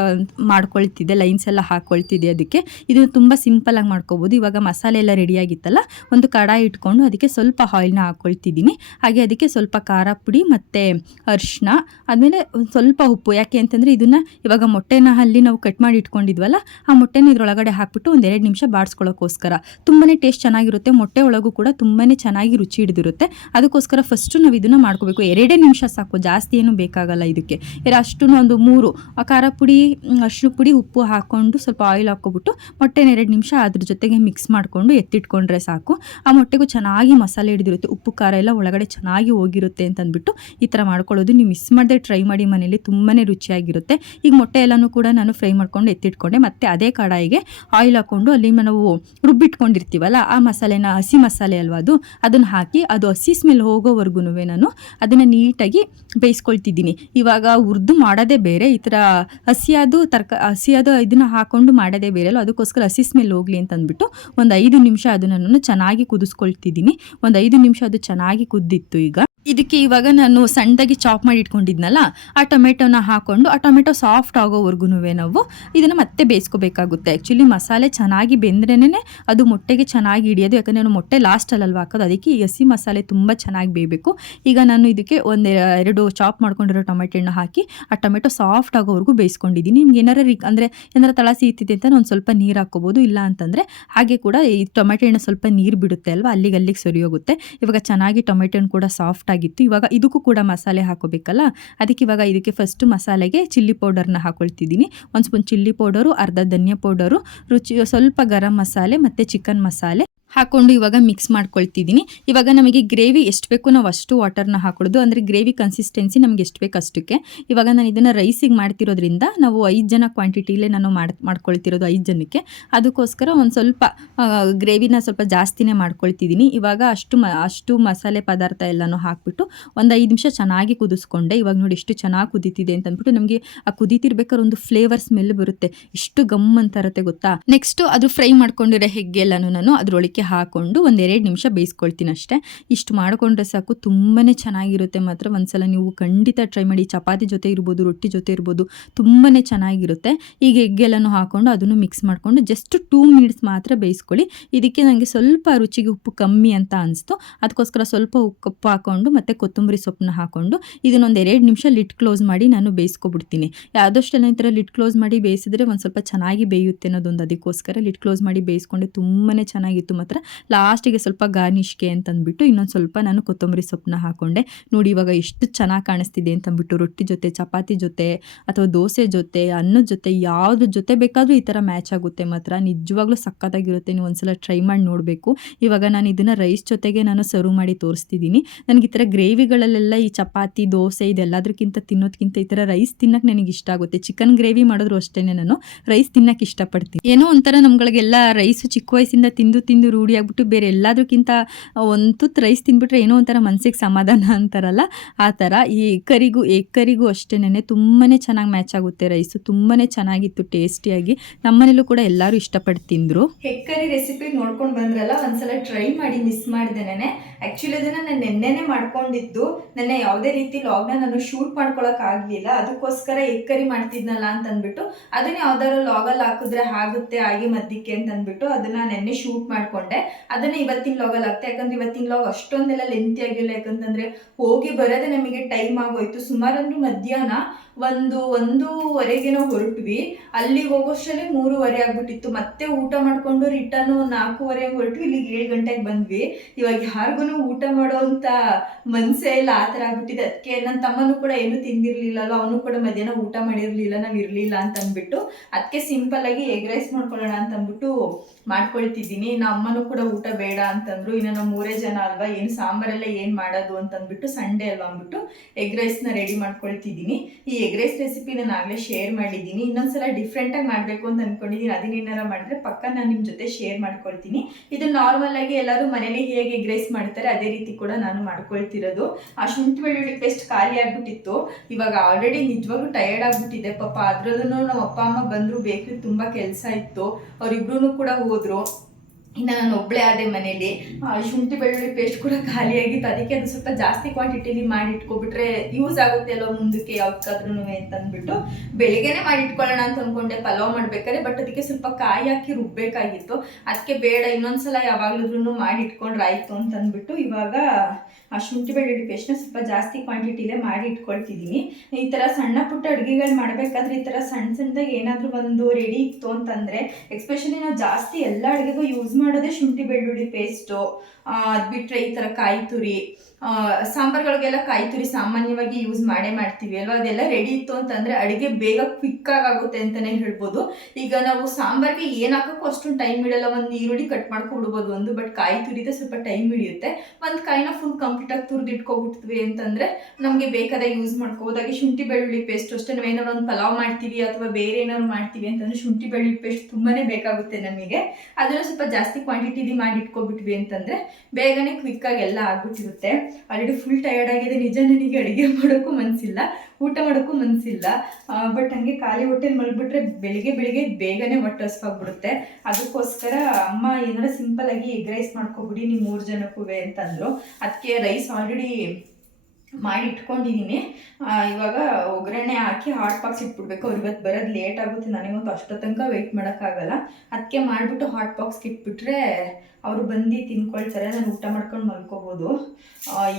ಮಾಡ್ಕೊಳ್ತಿದ್ದೆ ಲೈನ್ಸ್ ಎಲ್ಲ ಹಾಕ್ಕೊಳ್ತಿದ್ದೆ ಅದಕ್ಕೆ. ಇದು ತುಂಬ ಸಿಂಪಲಾಗಿ ಮಾಡ್ಕೋಬೋದು. ಇವಾಗ ಮಸಾಲೆ ಎಲ್ಲ ರೆಡಿಯಾಗಿತ್ತಲ್ಲ ಒಂದು ಕಡಾಯಿ ಇಟ್ಕೊಂಡು ಅದಕ್ಕೆ ಸ್ವಲ್ಪ ಆಯಿಲ್ನ ಹಾಕ್ಕೊಳ್ತಿದ್ದೀನಿ ಹಾಗೆ ಅದಕ್ಕೆ ಸ್ವಲ್ಪ ಖಾರ ಪುಡಿ ಮತ್ತು ಅರಿಶಿನ, ಆದಮೇಲೆ ಸ್ವಲ್ಪ ಉಪ್ಪು. ಯಾಕೆ ಅಂತಂದರೆ ಇದನ್ನು ಇವಾಗ ಮೊಟ್ಟೆನ ಅಲ್ಲಿ ನಾವು ಕಟ್ ಮಾಡಿ ಇಟ್ಕೊಂಡಿದ್ವಲ್ಲ, ಆ ಮೊಟ್ಟೆನ ಇದ್ರೊಳಗಡೆ ಹಾಕ್ಬಿಟ್ಟು ಒಂದು ಎರಡು ನಿಮಿಷ ಬಾಡಿಸ್ಕೊಳ್ಳೋಕ್ಕೋಸ್ಕರ ತುಂಬಾ ಟೇಸ್ಟ್ ಚೆನ್ನಾಗಿರುತ್ತೆ. ಮೊಟ್ಟೆ ಒಳಗೂ ಕೂಡ ತುಂಬಾ ಚೆನ್ನಾಗಿ ರುಚಿ ಹಿಡಿದಿರುತ್ತೆ. ಅದಕ್ಕೋಸ್ಕರ ಫಸ್ಟು ನಾವು ಇದನ್ನು ಮಾಡ್ಕೋಬೇಕು. ಎರಡೇ ನಿಮಿಷ ಸಾಕು. ಜಾಸ್ತಿ ಏನು ಬೇಕಾಗಲ್ಲ ಇದಕ್ಕೆ. ಅಷ್ಟು ಒಂದು ಮೂರು ಖಾರ ಪುಡಿ ಅರಿಶಿನ ಪುಡಿ, ಉಪ್ಪು ಹಾಕ್ಕೊಂಡು ಸ್ವಲ್ಪ ಆಯಿಲ್ ಹಾಕ್ಕೊಬಿಟ್ಟು ಮೊಟ್ಟೆನ ಎರಡು ನಿಮಿಷ ಅದ್ರ ಜೊತೆಗೆ ಮಿಕ್ಸ್ ಮಾಡಿಕೊಂಡು ಎತ್ತಿಟ್ಕೊಂಡ್ರೆ ಸಾಕು. ಆ ಮೊಟ್ಟೆಗೂ ಚೆನ್ನಾಗಿ ಮಸಾಲೆ ಹಿಡಿದಿರುತ್ತೆ. ಉಪ್ಪು, ಖಾರ ಎಲ್ಲ ಒಳಗಡೆ ಚೆನ್ನಾಗಿ ಹೋಗಿರುತ್ತೆ ಅಂತ ಅಂದ್ಬಿಟ್ಟು ಈ ಥರ ಮಾಡ್ಕೊಳ್ಳೋದು. ನೀವು ಮಿಸ್ ಮಾಡದೆ ಟ್ರೈ ಮಾಡಿ ಮನೇಲಿ ತುಂಬಾ ರುಚಿಯಾಗಿರುತ್ತೆ. ಈಗ ಮೊಟ್ಟೆ ಎಲ್ಲನೂ ಕೂಡ ನಾನು ಫ್ರೈ ಮಾಡ್ಕೊಂಡು ಎತ್ತಿಟ್ಕೊಂಡೆ. ಮತ್ತೆ ಅದೇ ಕಡಾಯಿಗೆ ಆಯಿಲ್ ಹಾಕ್ಕೊಂಡು ಅಲ್ಲಿ ನಾವು ರುಬ್ಬಿಟ್ಕೊಂಡಿರ್ತೀವಲ್ಲ, ಆ ಮಸಾಲೆನ ಹಸಿ ಮಸಾಲೆ ಅಲ್ವಾ ಅದು ಅದನ್ನು ಹಾಕಿ ಅದು ಹಸಿ ಸ್ಮೆಲ್ ಹೋಗೋವರೆಗೂ ನಾನು ಅದನ್ನು ನೀಟಾಗಿ ಬೇಯಿಸ್ಕೊಳ್ತಿದ್ದೀನಿ. ಇವಾಗ ಹುರಿದು ಮಾಡೋದೇ ಬೇರೆ, ಈ ಥರ ಹಸಿಯಾದು ತರ್ಕ, ಹಸಿಯಾದ ಇದನ್ನು ಹಾಕ್ಕೊಂಡು ಮಾಡೋದೇ ಬೇರೆ ಅಲ್ಲ ಅದಕ್ಕೋಸ್ಕರ ಹಸಿ ಸ್ಮೆಲ್ ಹೋಗಲಿ ಅಂತ ಅಂದ್ಬಿಟ್ಟು ಒಂದು ಐದು ನಿಮಿಷ ಅದನ್ನು ಚೆನ್ನಾಗಿ ಕುದಿಸ್ಕೊಳ್ತಿದ್ದೀನಿ. ಒಂದು ಐದು ನಿಮಿಷ ಅದು ಚೆನ್ನಾಗಿ ಕುದ್ದಿತ್ತು ಈಗ. ಇದಕ್ಕೆ ಇವಾಗ ನಾನು ಸಣ್ಣದಾಗಿ ಚಾಪ್ ಮಾಡಿ ಇಟ್ಕೊಂಡಿದ್ನಲ್ಲ, ಆ ಟೊಮೆಟೊನ ಹಾಕ್ಕೊಂಡು ಆ ಟೊಮೆಟೊ ಸಾಫ್ಟ್ ಆಗೋವರೆಗೂ ನಾವು ಇದನ್ನು ಮತ್ತೆ ಬೇಯಿಸ್ಕೋಬೇಕಾಗುತ್ತೆ. ಆ್ಯಕ್ಚುಲಿ ಮಸಾಲೆ ಚೆನ್ನಾಗಿ ಬೆಂದ್ರೇ ಅದು ಮೊಟ್ಟೆಗೆ ಚೆನ್ನಾಗಿ ಹಿಡಿಯೋದು, ಯಾಕಂದರೆ ನಾನು ಮೊಟ್ಟೆ ಲಾಸ್ಟಲ್ಲಿ ಹಾಕೋದು, ಅದಕ್ಕೆ ಈ ಹಸಿ ಮಸಾಲೆ ತುಂಬ ಚೆನ್ನಾಗಿ ಬೇಯಬೇಕು. ಈಗ ನಾನು ಇದಕ್ಕೆ ಒಂದು ಎರಡು ಚಾಪ್ ಮಾಡ್ಕೊಂಡಿರೋ ಹಣ್ಣು ಹಾಕಿ, ಆ ಟೊಮೆಟೊ ಸಾಫ್ಟ್ ಆಗೋವರೆಗೂ ಬೇಯಿಸ್ಕೊಂಡಿದ್ದೀನಿ. ನಿಮ್ಗೆ ಏನಾರ ರಿ, ಅಂದರೆ ಏನಾರ ತಳಸಿ ಇತ್ತಿದೆ ಅಂತ ಒಂದು ಸ್ವಲ್ಪ ನೀರು ಹಾಕ್ಕೋಬೋದು, ಇಲ್ಲ ಅಂತಂದರೆ ಹಾಗೆ ಕೂಡ ಈ ಟೊಮೆಟೊ ಹಣ್ಣು ಸ್ವಲ್ಪ ನೀರು ಬಿಡುತ್ತೆ ಅಲ್ವಾ ಅಲ್ಲಿಗೆ ಅಲ್ಲಿಗೆ ಸರಿ ಹೋಗುತ್ತೆ ಇವಾಗ ಚೆನ್ನಾಗಿ ಟೊಮೆಟೊ ಕೂಡ ಸಾಫ್ಟ್ ಆಗಿತ್ತು. ಇವಾಗ ಇದಕ್ಕೂ ಕೂಡ ಮಸಾಲೆ ಹಾಕೋಬೇಕಲ್ಲ? ಅದಕ್ಕೆ ಇವಾಗ ಇದಕ್ಕೆ ಫಸ್ಟ್ ಮಸಾಲೆಗೆ ಚಿಲ್ಲಿ ಪೌಡರ್ನ ಹಾಕೊಳ್ತಿದ್ದೀನಿ. ಒಂದು ಸ್ಪೂನ್ ಚಿಲ್ಲಿ ಪೌಡರು ಅರ್ಧ ಧನಿಯಾ ಪೌಡರು ರುಚಿ, ಸ್ವಲ್ಪ ಗರಂ ಮಸಾಲೆ ಮತ್ತು ಚಿಕನ್ ಮಸಾಲೆ. ಹಾಕ್ಕೊಂಡು ಇವಾಗ ಮಿಕ್ಸ್ ಮಾಡ್ಕೊಳ್ತಿದ್ದೀನಿ. ಇವಾಗ ನಮಗೆ ಗ್ರೇವಿ ಎಷ್ಟು ಬೇಕು ನಾವು ಅಷ್ಟು ವಾಟರ್ನ ಹಾಕೊಳ್ಳೋದು ಅಂದರೆ ಗ್ರೇವಿ ಕನ್ಸಿಸ್ಟೆನ್ಸಿ ನಮಗೆ ಎಷ್ಟು ಬೇಕು ಅಷ್ಟಕ್ಕೆ. ಇವಾಗ ನಾನು ಇದನ್ನು ರೈಸಿಗೆ ಮಾಡ್ತಿರೋದ್ರಿಂದ ನಾವು ಐದು ಜನ ಕ್ವಾಂಟಿಟಿಲೇ ನಾನು ಮಾಡಿ, ಮಾಡ್ಕೊಳ್ತಿರೋದು ಐದು ಜನಕ್ಕೆ. ಅದಕ್ಕೋಸ್ಕರ ಒಂದು ಸ್ವಲ್ಪ ಗ್ರೇವಿನ ಸ್ವಲ್ಪ ಜಾಸ್ತಿನೇ ಮಾಡ್ಕೊಳ್ತಿದ್ದೀನಿ. ಇವಾಗ ಅಷ್ಟು ಮ, ಅಷ್ಟು ಮಸಾಲೆ ಪದಾರ್ಥ ಎಲ್ಲನೂ ಹಾಕ್ಬಿಟ್ಟು ಒಂದು ಐದು ನಿಮಿಷ ಚೆನ್ನಾಗಿ ಕುದಿಸ್ಕೊಂಡೆ. ಇವಾಗ ನೋಡಿ ಎಷ್ಟು ಚೆನ್ನಾಗಿ ಕುದೀತಿದೆ ಅಂತ ಅಂದ್ಬಿಟ್ಟು ನಮಗೆ ಆ ಕುದೀತಿರ್ಬೇಕಾದ್ರೆ ಒಂದು ಫ್ಲೇವರ್ ಸ್ಮೆಲ್ ಬರುತ್ತೆ. ಎಷ್ಟು ಗಮ್ ಅಂತ ಇರುತ್ತೆ ಗೊತ್ತಾ? ನೆಕ್ಸ್ಟು ಅದು ಫ್ರೈ ಮಾಡ್ಕೊಂಡಿರೋ ಹೆಗ್ಗೆಲ್ಲನೂ ನಾನು ಅದರೊಳಗೆ ಹಾಕ್ಕೊಂಡು ಒಂದೆರಡು ನಿಮಿಷ ಬೇಯಿಸ್ಕೊಳ್ತೀನಿ ಅಷ್ಟೇ. ಇಷ್ಟು ಮಾಡಿಕೊಂಡ್ರೆ ಸಾಕು ತುಂಬಾ ಚೆನ್ನಾಗಿರುತ್ತೆ. ಮಾತ್ರ ಒಂದ್ಸಲ ನೀವು ಖಂಡಿತ ಟ್ರೈ ಮಾಡಿ. ಚಪಾತಿ ಜೊತೆ ಇರ್ಬೋದು, ರೊಟ್ಟಿ ಜೊತೆ ಇರ್ಬೋದು ತುಂಬಾ ಚೆನ್ನಾಗಿರುತ್ತೆ. ಈಗ ಎಗ್ಗೆಲ್ಲನೂ ಹಾಕ್ಕೊಂಡು ಅದನ್ನು ಮಿಕ್ಸ್ ಮಾಡಿಕೊಂಡು ಜಸ್ಟ್ ಟೂ ಮಿನಿಟ್ಸ್ ಮಾತ್ರ ಬೇಯಿಸ್ಕೊಳ್ಳಿ. ಇದಕ್ಕೆ ನನಗೆ ಸ್ವಲ್ಪ ರುಚಿಗೆ ಉಪ್ಪು ಕಮ್ಮಿ ಅಂತ ಅನಿಸ್ತು. ಅದಕ್ಕೋಸ್ಕರ ಸ್ವಲ್ಪ ಉಪ್ಪು ಹಾಕ್ಕೊಂಡು ಮತ್ತು ಕೊತ್ತಂಬರಿ ಸೊಪ್ಪನ್ನ ಹಾಕ್ಕೊಂಡು ಇದನ್ನೊಂದು ಎರಡು ನಿಮಿಷ ಲಿಟ್ ಕ್ಲೋಸ್ ಮಾಡಿ ನಾನು ಬೇಯಿಸ್ಕೊಬಿಡ್ತೀನಿ. ಆದಷ್ಟು ಈ ಥರ ಲಿಟ್ ಕ್ಲೋಸ್ ಮಾಡಿ ಬೇಯಿಸಿದ್ರೆ ಒಂದು ಸ್ವಲ್ಪ ಚೆನ್ನಾಗಿ ಬೇಯುತ್ತೆ ಅನ್ನೋದೊಂದು ಅದಕ್ಕೋಸ್ಕರ ಲಿಟ್ ಕ್ಲೋಸ್ ಮಾಡಿ ಬೇಯಿಸ್ಕೊಂಡೆ ತುಂಬಾ ಚೆನ್ನಾಗಿತ್ತು. ಮಾತ್ರ ಲಾಸ್ಟಿಗೆ ಸ್ವಲ್ಪ ಗಾರ್ನಿಷ್ಗೆ ಅಂತಂದ್ಬಿಟ್ಟು ಇನ್ನೊಂದು ಸ್ವಲ್ಪ ನಾನು ಕೊತ್ತಂಬರಿ ಸೊಪ್ಪನ್ನ ಹಾಕೊಂಡೆ. ನೋಡಿ ಇವಾಗ ಎಷ್ಟು ಚೆನ್ನಾಗಿ ಕಾಣಿಸ್ತಿದೆ ಅಂತಂದ್ಬಿಟ್ಟು ರೊಟ್ಟಿ ಜೊತೆ, ಚಪಾತಿ ಜೊತೆ ಅಥವಾ ದೋಸೆ ಜೊತೆ, ಅನ್ನದ ಜೊತೆ ಯಾವುದ್ರ ಜೊತೆ ಬೇಕಾದರೂ ಈ ಥರ ಮ್ಯಾಚ್ ಆಗುತ್ತೆ ಮಾತ್ರ. ನಿಜವಾಗ್ಲೂ ಸಕ್ಕತ್ತಾಗಿರುತ್ತೆ ನೀವು ಒಂದ್ಸಲ ಟ್ರೈ ಮಾಡಿ ನೋಡಬೇಕು. ಇವಾಗ ನಾನು ಇದನ್ನು ರೈಸ್ ಜೊತೆಗೆ ನಾನು ಸರ್ವ್ ಮಾಡಿ ತೋರಿಸ್ತಿದ್ದೀನಿ ನನಗೆ ಈ ಥರ ಗ್ರೇವಿಗಳಲ್ಲೆಲ್ಲ ಈ ಚಪಾತಿ, ದೋಸೆ ಇದೆಲ್ಲದಕ್ಕಿಂತ ತಿನ್ನೋದಕ್ಕಿಂತ ಈ ಥರ ರೈಸ್ ತಿನ್ನಕ್ಕೆ ನನಗೆ ಇಷ್ಟ ಆಗುತ್ತೆ. ಚಿಕನ್ ಗ್ರೇವಿ ಮಾಡಿದ್ರು ಅಷ್ಟೇ ನಾನು. ರೈಸ್ ತಿನ್ನಕ್ಕೆ ಇಷ್ಟಪಡ್ತೀನಿ. ಏನೋ ಒಂಥರ ನಮ್ಗಳಿಗೆಲ್ಲ ರೈಸು ಚಿಕ್ಕ ವಯಸ್ಸಿಂದ ತಿಂದು ತಿಂದು ರೂಢಿ ಆಗ್ಬಿಟ್ಟು ಬೇರೆ ಎಲ್ಲದಕ್ಕಿಂತ ಒಂದು ತುತ್ತು ರೈಸ್ ತಿಂದ್ಬಿಟ್ರೆ ಏನೋ ಒಂಥರ ಮನಸ್ಸಿಗೆ ಸಮಾಧಾನ ಅಂತಾರಲ್ಲ? ಆ ಥರ ಈ ಕರಿಗೂ ಎಗ್ ಅಷ್ಟೇನೆ ತುಂಬಾ ಚೆನ್ನಾಗಿ ಮ್ಯಾಚ್ ಆಗುತ್ತೆ ರೈಸು. ತುಂಬಾ ಚೆನ್ನಾಗಿತ್ತು ಟೇಸ್ಟಿಯಾಗಿ. ನಮ್ಮನೇಲೂ ಕೂಡ ಎಲ್ಲರೂ ಇಷ್ಟಪಟ್ಟು ತಿಂದರು. ಹೆಗ್ ಕರಿ ರೆಸಿಪಿ ನೋಡ್ಕೊಂಡು ಬಂದ್ರಲ್ಲ, ಒಂದ್ಸಲ ಟ್ರೈ ಮಾಡಿ ಮಿಸ್ ಮಾಡಿದೆ ಆ್ಯಕ್ಚುಲಿ ಅದನ್ನು ನಾನು ನೆನ್ನೆನೆ ಮಾಡ್ಕೊಂಡಿದ್ದು. ನೆನ್ನೆ ಯಾವುದೇ ರೀತಿ ಲಾಗ್ನ ನಾನು ಶೂಟ್ ಮಾಡ್ಕೊಳಕ್ ಆಗಲಿಲ್ಲ. ಅದಕ್ಕೋಸ್ಕರ ಎಕ್ಕರಿ ಮಾಡ್ತಿದ್ನಲ್ಲ ಅಂತ ಅಂದ್ಬಿಟ್ಟು ಅದನ್ನ ಯಾವ್ದಾದ್ರು ಲಾಗಲ್ಲಿ ಹಾಕಿದ್ರೆ ಆಗುತ್ತೆ, ಆಗಿ ಮದ್ದಿಕ್ಕೆ ಅಂತ ಅಂದ್ಬಿಟ್ಟು ಅದನ್ನ ನೆನ್ನೆ ಶೂಟ್ ಮಾಡ್ಕೊಂಡೆ. ಅದನ್ನ ಇವತ್ತಿನ ಲಾಗಲ್ಲಿ ಹಾಕ್ತೆ. ಯಾಕಂದ್ರೆ ಇವತ್ತಿನ ಲಾಗ್ ಅಷ್ಟೊಂದೆಲ್ಲ ಲೆಂತಿ ಆಗಿಲ್ಲ. ಯಾಕಂತಂದ್ರೆ ಹೋಗಿ ಬರೋದೇ ನಮಗೆ ಟೈಮ್ ಆಗೋಯ್ತು. ಸುಮಾರು ಅಂದ್ರೆ ಮಧ್ಯಾಹ್ನ ಒಂದು ಒಂದೂವರೆಗೇನೋ ಹೊರಟ್ವಿ. ಅಲ್ಲಿಗೆ ಹೋಗೋಷ್ಟರಲ್ಲಿ ಮೂರುವರೆ ಆಗ್ಬಿಟ್ಟಿತ್ತು. ಮತ್ತೆ ಊಟ ಮಾಡ್ಕೊಂಡು ರಿಟರ್ನ್ ನಾಲ್ಕೂವರೆ ಹೊರಟ್ವಿ. ಇಲ್ಲಿಗೆ ಏಳು ಗಂಟೆಗೆ ಬಂದ್ವಿ. ಇವಾಗ ಯಾರಿಗೂ ಊಟ ಮಾಡೋ ಅಂತ ಮನ್ಸೇ ಇಲ್ಲ, ಆ ಥರ ಆಗ್ಬಿಟ್ಟಿದೆ. ಅದಕ್ಕೆ ನನ್ನ ತಮ್ಮನೂ ಕೂಡ ಏನೂ ತಿಂದಿರ್ಲಿಲ್ಲಲ್ಲ, ಅವನು ಕೂಡ ಮಧ್ಯಾಹ್ನ ಊಟ ಮಾಡಿರ್ಲಿಲ್ಲ ನಾವು ಇರಲಿಲ್ಲ ಅಂತ ಅಂದ್ಬಿಟ್ಟು ಅದಕ್ಕೆ ಸಿಂಪಲ್ ಆಗಿ ಎಗ್ ರೈಸ್ ಮಾಡ್ಕೊಳ್ಳೋಣ ಅಂತ ಅಂದ್ಬಿಟ್ಟು ಮಾಡ್ಕೊಳ್ತಿದ್ದೀನಿ. ನಮ್ಮ ಅಮ್ಮನೂ ಕೂಡ ಊಟ ಬೇಡ ಅಂತಂದ್ರು, ಇನ್ನು ನಾವು ಮೂರೇ ಜನ ಅಲ್ವಾ, ಏನು ಸಾಂಬಾರೆಲ್ಲ ಏನು ಮಾಡೋದು ಅಂತ ಅಂದ್ಬಿಟ್ಟು ಸಂಡೇ ಅಲ್ವಾ ಅಂದ್ಬಿಟ್ಟು ಎಗ್ ರೈಸ್ನ ರೆಡಿ ಮಾಡ್ಕೊಳ್ತಿದ್ದೀನಿ. ಈ ಎಗ್ ರೈಸ್ ರೆಸಿಪಿ ನಾನು ಆಗಲೇ ಶೇರ್ ಮಾಡಿದ್ದೀನಿ. ಇನ್ನೊಂದ್ಸಲ ಡಿಫ್ರೆಂಟಾಗಿ ಮಾಡಬೇಕು ಅಂತ ಅಂದ್ಕೊಂಡಿದ್ದೀನಿ ಅದನ್ನೇನಾರ ಮಾಡಿದ್ರೆ ಪಕ್ಕ ನಾನು ನಿಮ್ಮ ಜೊತೆ ಶೇರ್ ಮಾಡ್ಕೊಳ್ತೀನಿ. ಇದು ನಾರ್ಮಲ್ ಆಗಿ ಎಲ್ಲರೂ ಮನೇಲಿ ಹೇಗೆ ಎಗ್ ರೈಸ್ ಮಾಡ್ತಾರೆ ಅದೇ ರೀತಿ ಕೂಡ ನಾನು ಮಾಡ್ಕೊಳ್ತಿರೋದು. ಆ ಶುಂಠಿ ಬೆಳ್ಳುಳ್ಳಿ ಪೇಸ್ಟ್ ಖಾಲಿ ಆಗ್ಬಿಟ್ಟಿತ್ತು. ಇವಾಗ ಆಲ್ರೆಡಿ ನಿಜವಾಗ್ಲೂ ಟಯರ್ಡ್ ಆಗ್ಬಿಟ್ಟಿದೆ. ಪಾಪ ಅದ್ರಲ್ಲೂ ನಮ್ಮ ಅಪ್ಪ, ಅಮ್ಮ ಬಂದರು, ಬೇಕ್ರಿ ತುಂಬ ಕೆಲಸ ಇತ್ತು. ಅವರಿಬ್ರು ಕೂಡ ಹೋದ್ರು. ಇನ್ನು ನಾನು ಒಬ್ಬಳೇ ಆದೆ ಮನೇಲಿ. ಶುಂಠಿ ಬೆಳ್ಳುಳ್ಳಿ ಪೇಸ್ಟ್ ಕೂಡ ಖಾಲಿಯಾಗಿತ್ತು. ಅದಕ್ಕೆ ಅದು ಸ್ವಲ್ಪ ಜಾಸ್ತಿ ಕ್ವಾಂಟಿಟಿಲಿ ಮಾಡಿ ಇಟ್ಕೊಬಿಟ್ರೆ ಯೂಸ್ ಆಗುತ್ತೆ ಅಲ್ವ ಮುಂದಕ್ಕೆ ಯಾವ್ದಕ್ಕಾದ್ರೂ ಅಂತ ಅಂದ್ಬಿಟ್ಟು ಬೆಳಿಗ್ಗೆನೆ ಮಾಡಿ ಇಟ್ಕೊಳ್ಳೋಣ ಅಂತ ಅಂದ್ಕೊಂಡೆ ಪಲಾವ್ ಮಾಡ್ಬೇಕಾದ್ರೆ ಬಟ್ ಅದಕ್ಕೆ ಸ್ವಲ್ಪ ಕಾಯಿ ಹಾಕಿ ರುಬ್ಬೇಕಾಗಿತ್ತು. ಅದಕ್ಕೆ ಬೇಡ, ಇನ್ನೊಂದ್ಸಲ ಯಾವಾಗ್ಲೂ ಮಾಡಿ ಇಟ್ಕೊಂಡ್ರೆ ಆಯ್ತು ಅಂತಂದ್ಬಿಟ್ಟು ಇವಾಗ ಶುಂಠಿ ಬೆಳ್ಳುಳ್ಳಿ ಪೇಸ್ಟ್ನ ಸ್ವಲ್ಪ ಜಾಸ್ತಿ ಕ್ವಾಂಟಿಟಿಲೇ ಮಾಡಿ ಇಟ್ಕೊಳ್ತಿದ್ದೀನಿ. ಈ ಥರ ಸಣ್ಣ ಪುಟ್ಟ ಅಡುಗೆಗಳು ಮಾಡಬೇಕಾದ್ರೆ ಈ ಥರ ಸಣ್ಣ ಸಣ್ಣದಾಗಿ ಏನಾದರೂ ಒಂದು ರೆಡಿ ಇತ್ತು ಅಂತಂದರೆ ಎಕ್ಸ್ಪೆಷಲಿ ನಾವು ಜಾಸ್ತಿ ಎಲ್ಲ ಅಡುಗೆಗೂ ಯೂಸ್ ಮಾಡೋದೇ ಶುಂಠಿ ಬೆಳ್ಳುಳ್ಳಿ ಪೇಸ್ಟು ಅದು ಬಿಟ್ಟರೆ ಈ ಥರ ಕಾಯಿ ತುರಿ ಆ, ಸಾಂಬಾರ್ಗಳಿಗೆಲ್ಲ ಕಾಯಿ ತುರಿ ಸಾಮಾನ್ಯವಾಗಿ ಯೂಸ್ ಮಾಡೇ ಮಾಡ್ತೀವಿ ಅಲ್ವಾ? ಅದೆಲ್ಲ ರೆಡಿ ಇತ್ತು ಅಂತಂದರೆ ಅಡುಗೆ ಬೇಗ ಕ್ವಿಕ್ ಆಗುತ್ತೆ ಅಂತಲೇ ಹೇಳ್ಬೋದು. ಈಗ ನಾವು ಸಾಂಬಾರ್ಗೆ ಏನು ಹಾಕೋಕ್ಕೂ ಅಷ್ಟೊಂದು ಟೈಮ್ ಇಡಲ್ಲ. ಒಂದು ಈರುಳ್ಳಿ ಕಟ್ ಮಾಡ್ಕೊಬಿಡ್ಬೋದು ಒಂದು ಬಟ್ ಕಾಯಿ ತುರಿದ ಸ್ವಲ್ಪ ಟೈಮ್ ಹಿಡಿಯುತ್ತೆ. ಒಂದು ಕಾಯಿನ ಫುಲ್ ಕಂಪ್ಲೀಟಾಗಿ ತುರಿದು ಇಟ್ಕೊಬಿಡ್ತೀವಿ ಅಂತಂದರೆ ನಮಗೆ ಬೇಕಾದ ಯೂಸ್ ಮಾಡ್ಕೋಬಹುದು ಹಾಗೆ ಶುಂಠಿ ಬೆಳ್ಳುಳ್ಳಿ ಪೇಸ್ಟ್ ಅಷ್ಟೇ. ನಾವು ಏನಾದ್ರು ಒಂದು ಪಲಾವ್ ಮಾಡ್ತೀವಿ ಅಥವಾ ಬೇರೆ ಏನಾದ್ರು ಮಾಡ್ತೀವಿ ಅಂತಂದ್ರೆ ಶುಂಠಿ ಬೆಳ್ಳುಳ್ಳಿ ಪೇಸ್ಟ್ ತುಂಬಾನೇ ಬೇಕಾಗುತ್ತೆ ನಮಗೆ. ಅದನ್ನು ಸ್ವಲ್ಪ ಜಾಸ್ತಿ ಕ್ವಾಂಟಿಟಿಲಿ ಮಾಡಿ ಇಟ್ಕೊಬಿಟ್ವಿ ಅಂತಂದರೆ ಬೇಗನೆ ಕ್ವಿಕ್ಕಾಗಿ ಎಲ್ಲ ಆಗ್ಬಿಟ್ಟಿರುತ್ತೆ. ಆಲ್ರೆಡಿ ಫುಲ್ ಟಯರ್ಡ್ ಆಗಿದೆ. ನಿಜ ನನಗೆ ಅಡುಗೆ ಮಾಡೋಕ್ಕೂ ಮನಸ್ಸಿಲ್ಲ ಊಟ ಮಾಡೋಕ್ಕೂ ಮನಸ್ಸಿಲ್ಲ ಬಟ್ ಹಂಗೆ ಖಾಲಿ ಹೊಟ್ಟೆಲಿ ಮಲಗಿಬಿಟ್ರೆ ಬೆಳಿಗ್ಗೆ ಬೆಳಿಗ್ಗೆ ಬೇಗನೆ ಹೊಟ್ಟೆ ಅದಕ್ಕೋಸ್ಕರ ಅಮ್ಮ ಏನಾರ ಸಿಂಪಲ್ ಆಗಿ ಎಗ್ ರೈಸ್ ಮಾಡ್ಕೊಬಿಡಿ ನೀವು ಮೂರು ಜನಕ್ಕೂ ಅಂತಂದ್ರು. ಅದಕ್ಕೆ ರೈಸ್ ಆಲ್ರೆಡಿ ಮಾಡಿ ಇಟ್ಕೊಂಡಿದ್ದೀನಿ ಇವಾಗ ಒಗ್ಗರಣೆ ಹಾಕಿ ಹಾಟ್ ಬಾಕ್ಸ್ ಇಟ್ಬಿಡ್ಬೇಕು. ಅವ್ರು ಇವತ್ತು ಬರೋದು ಲೇಟ್ ಆಗುತ್ತೆ. ನನಗಂತೂ ಅಷ್ಟೋ ತನಕ ವೆಯ್ಟ್ ಮಾಡೋಕ್ಕಾಗಲ್ಲ. ಅದಕ್ಕೆ ಮಾಡಿಬಿಟ್ಟು ಹಾಟ್ ಬಾಕ್ಸ್ಗೆ ಇಟ್ಬಿಟ್ರೆ ಅವರು ಬಂದು ತಿನ್ಕೊಳ್ತಾರೆ ನಾನು ಊಟ ಮಾಡ್ಕೊಂಡು ಮಲ್ಕೋಬೋದು.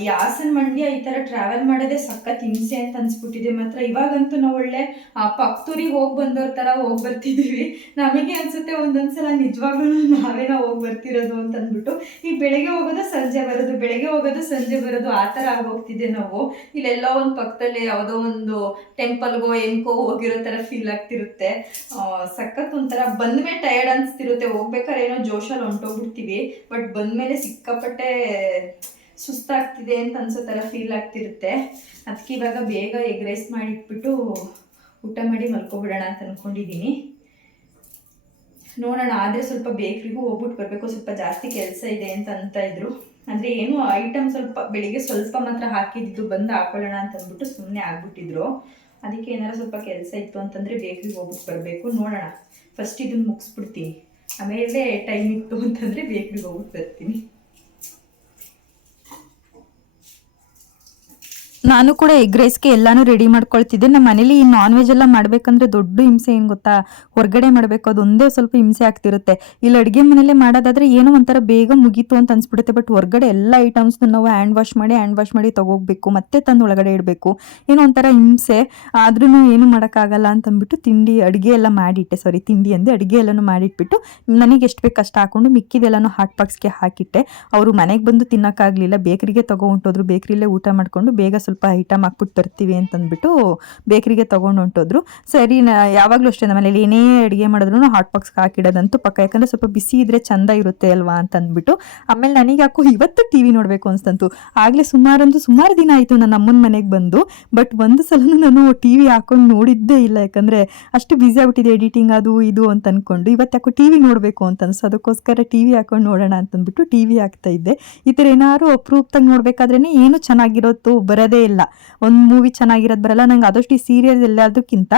ಈ ಹಾಸನ ಮಂಡ್ಯ ಈ ಥರ ಟ್ರಾವೆಲ್ ಮಾಡೋದೇ ಸಖತ್ ಹಿಂಸೆ ಅಂತ ಅನ್ಸ್ಬಿಟ್ಟಿದೆ. ಮಾತ್ರ ಇವಾಗಂತೂ ನಾವು ಒಳ್ಳೆ ಪಕ್ತೂರಿಗೆ ಹೋಗಿ ಬಂದವ್ರ ಥರ ಹೋಗಿ ಬರ್ತಿದ್ದೀವಿ ನಮಗೆ ಅನ್ಸುತ್ತೆ ಒಂದೊಂದ್ಸಲ ನಿಜವಾಗ್ಲೂ ನಾವೇನೋ ಹೋಗಿ ಬರ್ತಿರೋದು ಅಂತ ಅಂದ್ಬಿಟ್ಟು ಈ ಬೆಳಗ್ಗೆ ಹೋಗೋದು ಸಂಜೆ ಬರೋದು, ಬೆಳಗ್ಗೆ ಹೋಗೋದು ಸಂಜೆ ಬರೋದು ಆ ಥರ ಆಗೋಗ್ತಿದೆ ನಾವು. ಇಲ್ಲೆಲ್ಲ ಒಂದು ಪಕ್ಕದಲ್ಲಿ ಯಾವುದೋ ಒಂದು ಟೆಂಪಲ್ಗೋ ಏನ್ಕೋ ಹೋಗಿರೋ ಥರ ಫೀಲ್ ಆಗ್ತಿರುತ್ತೆ. ಸಖತ್ ಒಂಥರ ಬಂದ್ಮೇಲೆ ಟಯರ್ಡ್ ಅನಿಸ್ತಿರುತ್ತೆ. ಹೋಗ್ಬೇಕಾದ್ರೆ ಏನೋ ಜೋಶಲ್ಲಿ ಹೊಂಟೋಗ್ಬಿಡ್ತೀವಿ. ಬಟ್ ಬಂದ್ಮೇಲೆ ಸಿಕ್ಕಾಪಟ್ಟೆ ಸುಸ್ತಾಗ್ತಿದೆ ಅಂತ ಅನ್ಸೋ ಥರ ಫೀಲ್ ಆಗ್ತಿರುತ್ತೆ. ಅದಕ್ಕೆ ಇವಾಗ ಬೇಗ ಎಗ್ ರೈಸ್ ಮಾಡಿಟ್ಬಿಟ್ಟು ಊಟ ಮಾಡಿ ಮಲ್ಕೊಬಿಡೋಣ ಅಂತ ಅಂದ್ಕೊಂಡಿದ್ದೀನಿ ನೋಡೋಣ, ಆದರೆ ಸ್ವಲ್ಪ ಬೇಕ್ರಿಗೂ ಹೋಗ್ಬಿಟ್ಟು ಬರಬೇಕು, ಸ್ವಲ್ಪ ಜಾಸ್ತಿ ಕೆಲಸ ಇದೆ ಅಂತ ಅಂತ ಇದ್ರು. ಅಂದರೆ ಏನು ಐಟಮ್ ಸ್ವಲ್ಪ ಬೆಳಿಗ್ಗೆ ಸ್ವಲ್ಪ ಮಾತ್ರ ಹಾಕಿದ್ದು ಬಂದು ಹಾಕೊಳ್ಳೋಣ ಅಂತ ಅಂದ್ಬಿಟ್ಟು ಸುಮ್ಮನೆ ಆಗ್ಬಿಟ್ಟಿದ್ರು. ಅದಕ್ಕೆ ಏನಾರು ಸ್ವಲ್ಪ ಕೆಲಸ ಇತ್ತು ಅಂತಂದರೆ ಬೇಕ್ರಿಗೆ ಹೋಗ್ಬಿಟ್ಟು ಬರಬೇಕು. ನೋಡೋಣ. ಫಸ್ಟ್ ಇದನ್ನು ಮುಗಿಸ್ಬಿಡ್ತೀನಿ. ಆಮೇಲೆ ಟೈಮ್ ಇತ್ತು ಅಂತಂದರೆ ಬೇಕ್ರಿಗೆ ಹೋಗ್ಬಿಟ್ಟು ಬರ್ತೀನಿ ನಾನು ಕೂಡ ಎಗ್ ರೈಸ್ಗೆ ಎಲ್ಲಾನು ರೆಡಿ ಮಾಡ್ಕೊಳ್ತಿದ್ದೆ. ನಮ್ಮ ಮನೇಲಿ ಈ ನಾನ್ ವೆಜ್ ಎಲ್ಲ ಮಾಡ್ಬೇಕಂದ್ರೆ ದೊಡ್ಡ ಹಿಂಸೆ ಏನು ಗೊತ್ತಾ? ಹೊರಗಡೆ ಮಾಡಬೇಕು ಅದೊಂದೇ ಸ್ವಲ್ಪ ಹಿಂಸೆ ಆಗ್ತಿರುತ್ತೆ. ಇಲ್ಲಿ ಅಡುಗೆ ಮನೇಲೆ ಮಾಡೋದಾದ್ರೆ ಏನೋ ಒಂಥರ ಬೇಗ ಮುಗೀತು ಅಂತ ಅನ್ಸ್ಬಿಡುತ್ತೆ. ಬಟ್ ಹೊರಗಡೆ ಎಲ್ಲ ಐಟಮ್ಸ್ನ ನಾವು ಹ್ಯಾಂಡ್ ವಾಶ್ ಮಾಡಿ ಹ್ಯಾಂಡ್ ವಾಶ್ ಮಾಡಿ ತಗೋಬೇಕು ಮತ್ತೆ ತಂದು ಒಳಗಡೆ ಇಡಬೇಕು. ಏನೋ ಒಂಥರ ಹಿಂಸೆ. ಆದ್ರೂ ಏನು ಮಾಡೋಕ್ಕಾಗಲ್ಲ ಅಂತ ಅಂದ್ಬಿಟ್ಟು ತಿಂಡಿ, ಅಡುಗೆ ಎಲ್ಲ ಮಾಡಿಟ್ಟೆ. ಸಾರಿ ತಿಂಡಿ ಅಂದೆ ಅಡುಗೆ ಎಲ್ಲನೂ ಮಾಡಿಟ್ಬಿಟ್ಟು ನನಗೆ ಎಷ್ಟು ಬೇಕು ಅಷ್ಟು ಹಾಕೊಂಡು ಮಿಕ್ಕಿದೆಲ್ಲನೂ ಹಾಟ್ ಬಾಕ್ಸ್ಗೆ ಹಾಕಿಟ್ಟೆ. ಅವರು ಮನೆಗೆ ಬಂದು ತಿನ್ನೋಕ್ಕಾಗಲಿಲ್ಲ. ಬೇಕರಿಗೆ ತಗೊಂಡು ಹೊಂಟೋದ್ರು. ಬೇಕ್ರಿಲೇ ಊಟ ಮಾಡಿಕೊಂಡು ಬೇಗ ಸ್ವಲ್ಪ ಐಟಮ್ ಹಾಕ್ಬಿಟ್ಟು ಬರ್ತೀವಿ ಅಂತಂದ್ಬಿಟ್ಟು ಬೇಕ್ರಿಗೆ ತೊಗೊಂಡು ಹೊಂಟೋದ್ರು. ಸರಿ ಯಾವಾಗಲೂ ಅಷ್ಟೇ ನಮ್ಮ ಮನೇಲಿ ಏನೇ ಅಡುಗೆ ಮಾಡಿದ್ರು ಹಾಟ್ ಬಾಕ್ಸ್ಗೆ ಹಾಕಿಡೋದಂತೂ ಪಕ್ಕ, ಯಾಕಂದರೆ ಸ್ವಲ್ಪ ಬಿಸಿ ಇದ್ರೆ ಚಂದ ಇರುತ್ತೆ ಅಲ್ವಾ ಅಂತ ಅಂದ್ಬಿಟ್ಟು ಆಮೇಲೆ ನನಗೆ ಯಾಕೋ ಇವತ್ತು ಟಿ ವಿ ನೋಡಬೇಕು ಅನ್ಸ್ತಂತು ಆಗಲೇ ಸುಮಾರಂತೂ ಸುಮಾರು ದಿನ ಆಯಿತು ನನ್ನ ಅಮ್ಮನ ಮನೆಗೆ ಬಂದು ಬಟ್ ಒಂದು ಸಲನೂ ನಾನು ಟಿ ವಿ ಹಾಕೊಂಡು ನೋಡಿದ್ದೇ ಇಲ್ಲ, ಯಾಕಂದರೆ ಅಷ್ಟು ಬ್ಯುಸಿ ಆಗ್ಬಿಟ್ಟಿದೆ ಎಡಿಟಿಂಗ್ ಅದು ಇದು ಅಂತ ಅಂದ್ಕೊಂಡು ಇವತ್ತು ಯಾಕೋ ಟಿ ವಿ ನೋಡಬೇಕು ಅಂತ ಅದಕ್ಕೋಸ್ಕರ ಟಿ ವಿ ಹಾಕೊಂಡು ನೋಡೋಣ ಅಂತಂದ್ಬಿಟ್ಟು ಟಿ ವಿ ಹಾಕ್ತಾ ಇದ್ದೆ. ಈ ಥರ ಏನಾದ್ರು ಅಪ್ರೂಪ್ತಾಗಿ ನೋಡಬೇಕಾದ್ರೇ ಏನು ಚೆನ್ನಾಗಿರೋದು ಬರೋದೇ ಇಲ್ಲ. ಒಂದು ಮೂವಿ ಚೆನ್ನಾಗಿರೋದ್ ಬರಲ್ಲ, ನಂಗೆ ಆದಷ್ಟು ಈ ಸೀರಿಯಲ್ ಎಲ್ಲದಕ್ಕಿಂತ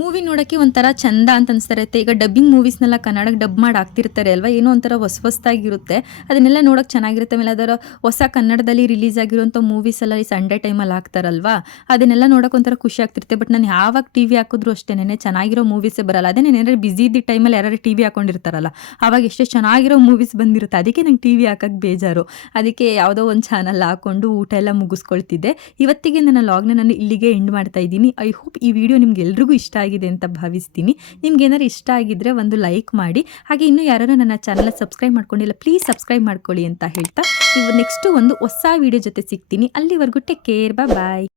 ಮೂವಿ ನೋಡಕ್ಕೆ ಒಂಥರ ಚಂದ ಅಂತ ಅನಿಸ್ತಿರುತ್ತೆ. ಈಗ ಡಬ್ಬಿಂಗ್ ಮೂವೀಸ್ನೆಲ್ಲ ಕನ್ನಡಕ್ಕೆ ಡಬ್ ಮಾಡಿ ಹಾಕ್ತಿರ್ತಾರೆ ಅಲ್ವಾ? ಏನೋ ಒಂಥರ ಹೊಸ ಹೊಸದಾಗಿರುತ್ತೆ. ಅದನ್ನೆಲ್ಲ ನೋಡೋಕೆ ಚೆನ್ನಾಗಿರುತ್ತೆ. ಆಮೇಲೆ ಅದರ ಹೊಸ ಕನ್ನಡದಲ್ಲಿ ರಿಲೀಸ್ ಆಗಿರುವಂಥ ಮೂವೀಸ್ ಎಲ್ಲ ಈ ಸಂಡೇ ಟೈಮಲ್ಲಿ ಹಾಕ್ತಾರಲ್ವಾ? ಅದನ್ನೆಲ್ಲ ನೋಡೋಕೆ ಒಂಥರ ಖುಷಿ ಆಗ್ತಿರುತ್ತೆ. ಬಟ್ ನಾನು ಯಾವಾಗ ಟಿ ವಿ ಹಾಕಿದ್ರು ಅಷ್ಟೇನೆ ಚೆನ್ನಾಗಿರೋ ಮೂವೀಸೇ ಬರಲ್ಲ. ಅದೇ ನಾನು ಏನಾದ್ರು ಬಿಸಿ ಇದ್ದ ಟೈಮಲ್ಲಿ ಯಾರು ಟಿ ವಿ ಹಾಕೊಂಡಿರ್ತಾರಲ್ಲ, ಅವಾಗ ಎಷ್ಟೇ ಚೆನ್ನಾಗಿರೋ ಮೂವೀಸ್ ಬಂದಿರುತ್ತೆ. ಅದಕ್ಕೆ ನಂಗೆ ಟಿ ವಿ ಹಾಕಕ್ಕೆ ಬೇಜಾರು. ಅದಕ್ಕೆ ಯಾವುದೋ ಒಂದು ಚಾನಲ್ ಹಾಕೊಂಡು ಊಟ ಎಲ್ಲ ಮುಗಿಸ್ಕೊಳ್ತಿದ್ದೆ. ಇವತ್ತಿಗೆ ನನ್ನ ಲಾಗ್ನ ನಾನು ಇಲ್ಲಿಗೆ ಎಂಡ್ ಮಾಡ್ತಾ ಇದ್ದೀನಿ. ಐ ಹೋಪ್ ಈ ವಿಡಿಯೋ ನಿಮ್ಗೆ ಎಲ್ರಿಗೂ ಇಷ್ಟ ಆಗಿದೆ ಅಂತ ಭಾವಿಸ್ತೀನಿ. ನಿಮ್ಗೆ ಏನಾರು ಇಷ್ಟ ಆಗಿದ್ರೆ ಒಂದು ಲೈಕ್ ಮಾಡಿ. ಹಾಗೆ ಇನ್ನೂ ಯಾರು ನನ್ನ ಚಾನಲ್ ಸಬ್ಸ್ಕ್ರೈಬ್ ಮಾಡ್ಕೊಂಡಿಲ್ಲ, ಪ್ಲೀಸ್ ಸಬ್ಸ್ಕ್ರೈಬ್ ಮಾಡ್ಕೊಳ್ಳಿ ಅಂತ ಹೇಳ್ತಾ ಇವಾಗ ನೆಕ್ಸ್ಟ್ ಒಂದು ಹೊಸ ವಿಡಿಯೋ ಜೊತೆ ಸಿಗ್ತೀನಿ. ಅಲ್ಲಿವರೆಗೂ ಟೇಕ್ ಕೇರ್ ಬಾಯ್.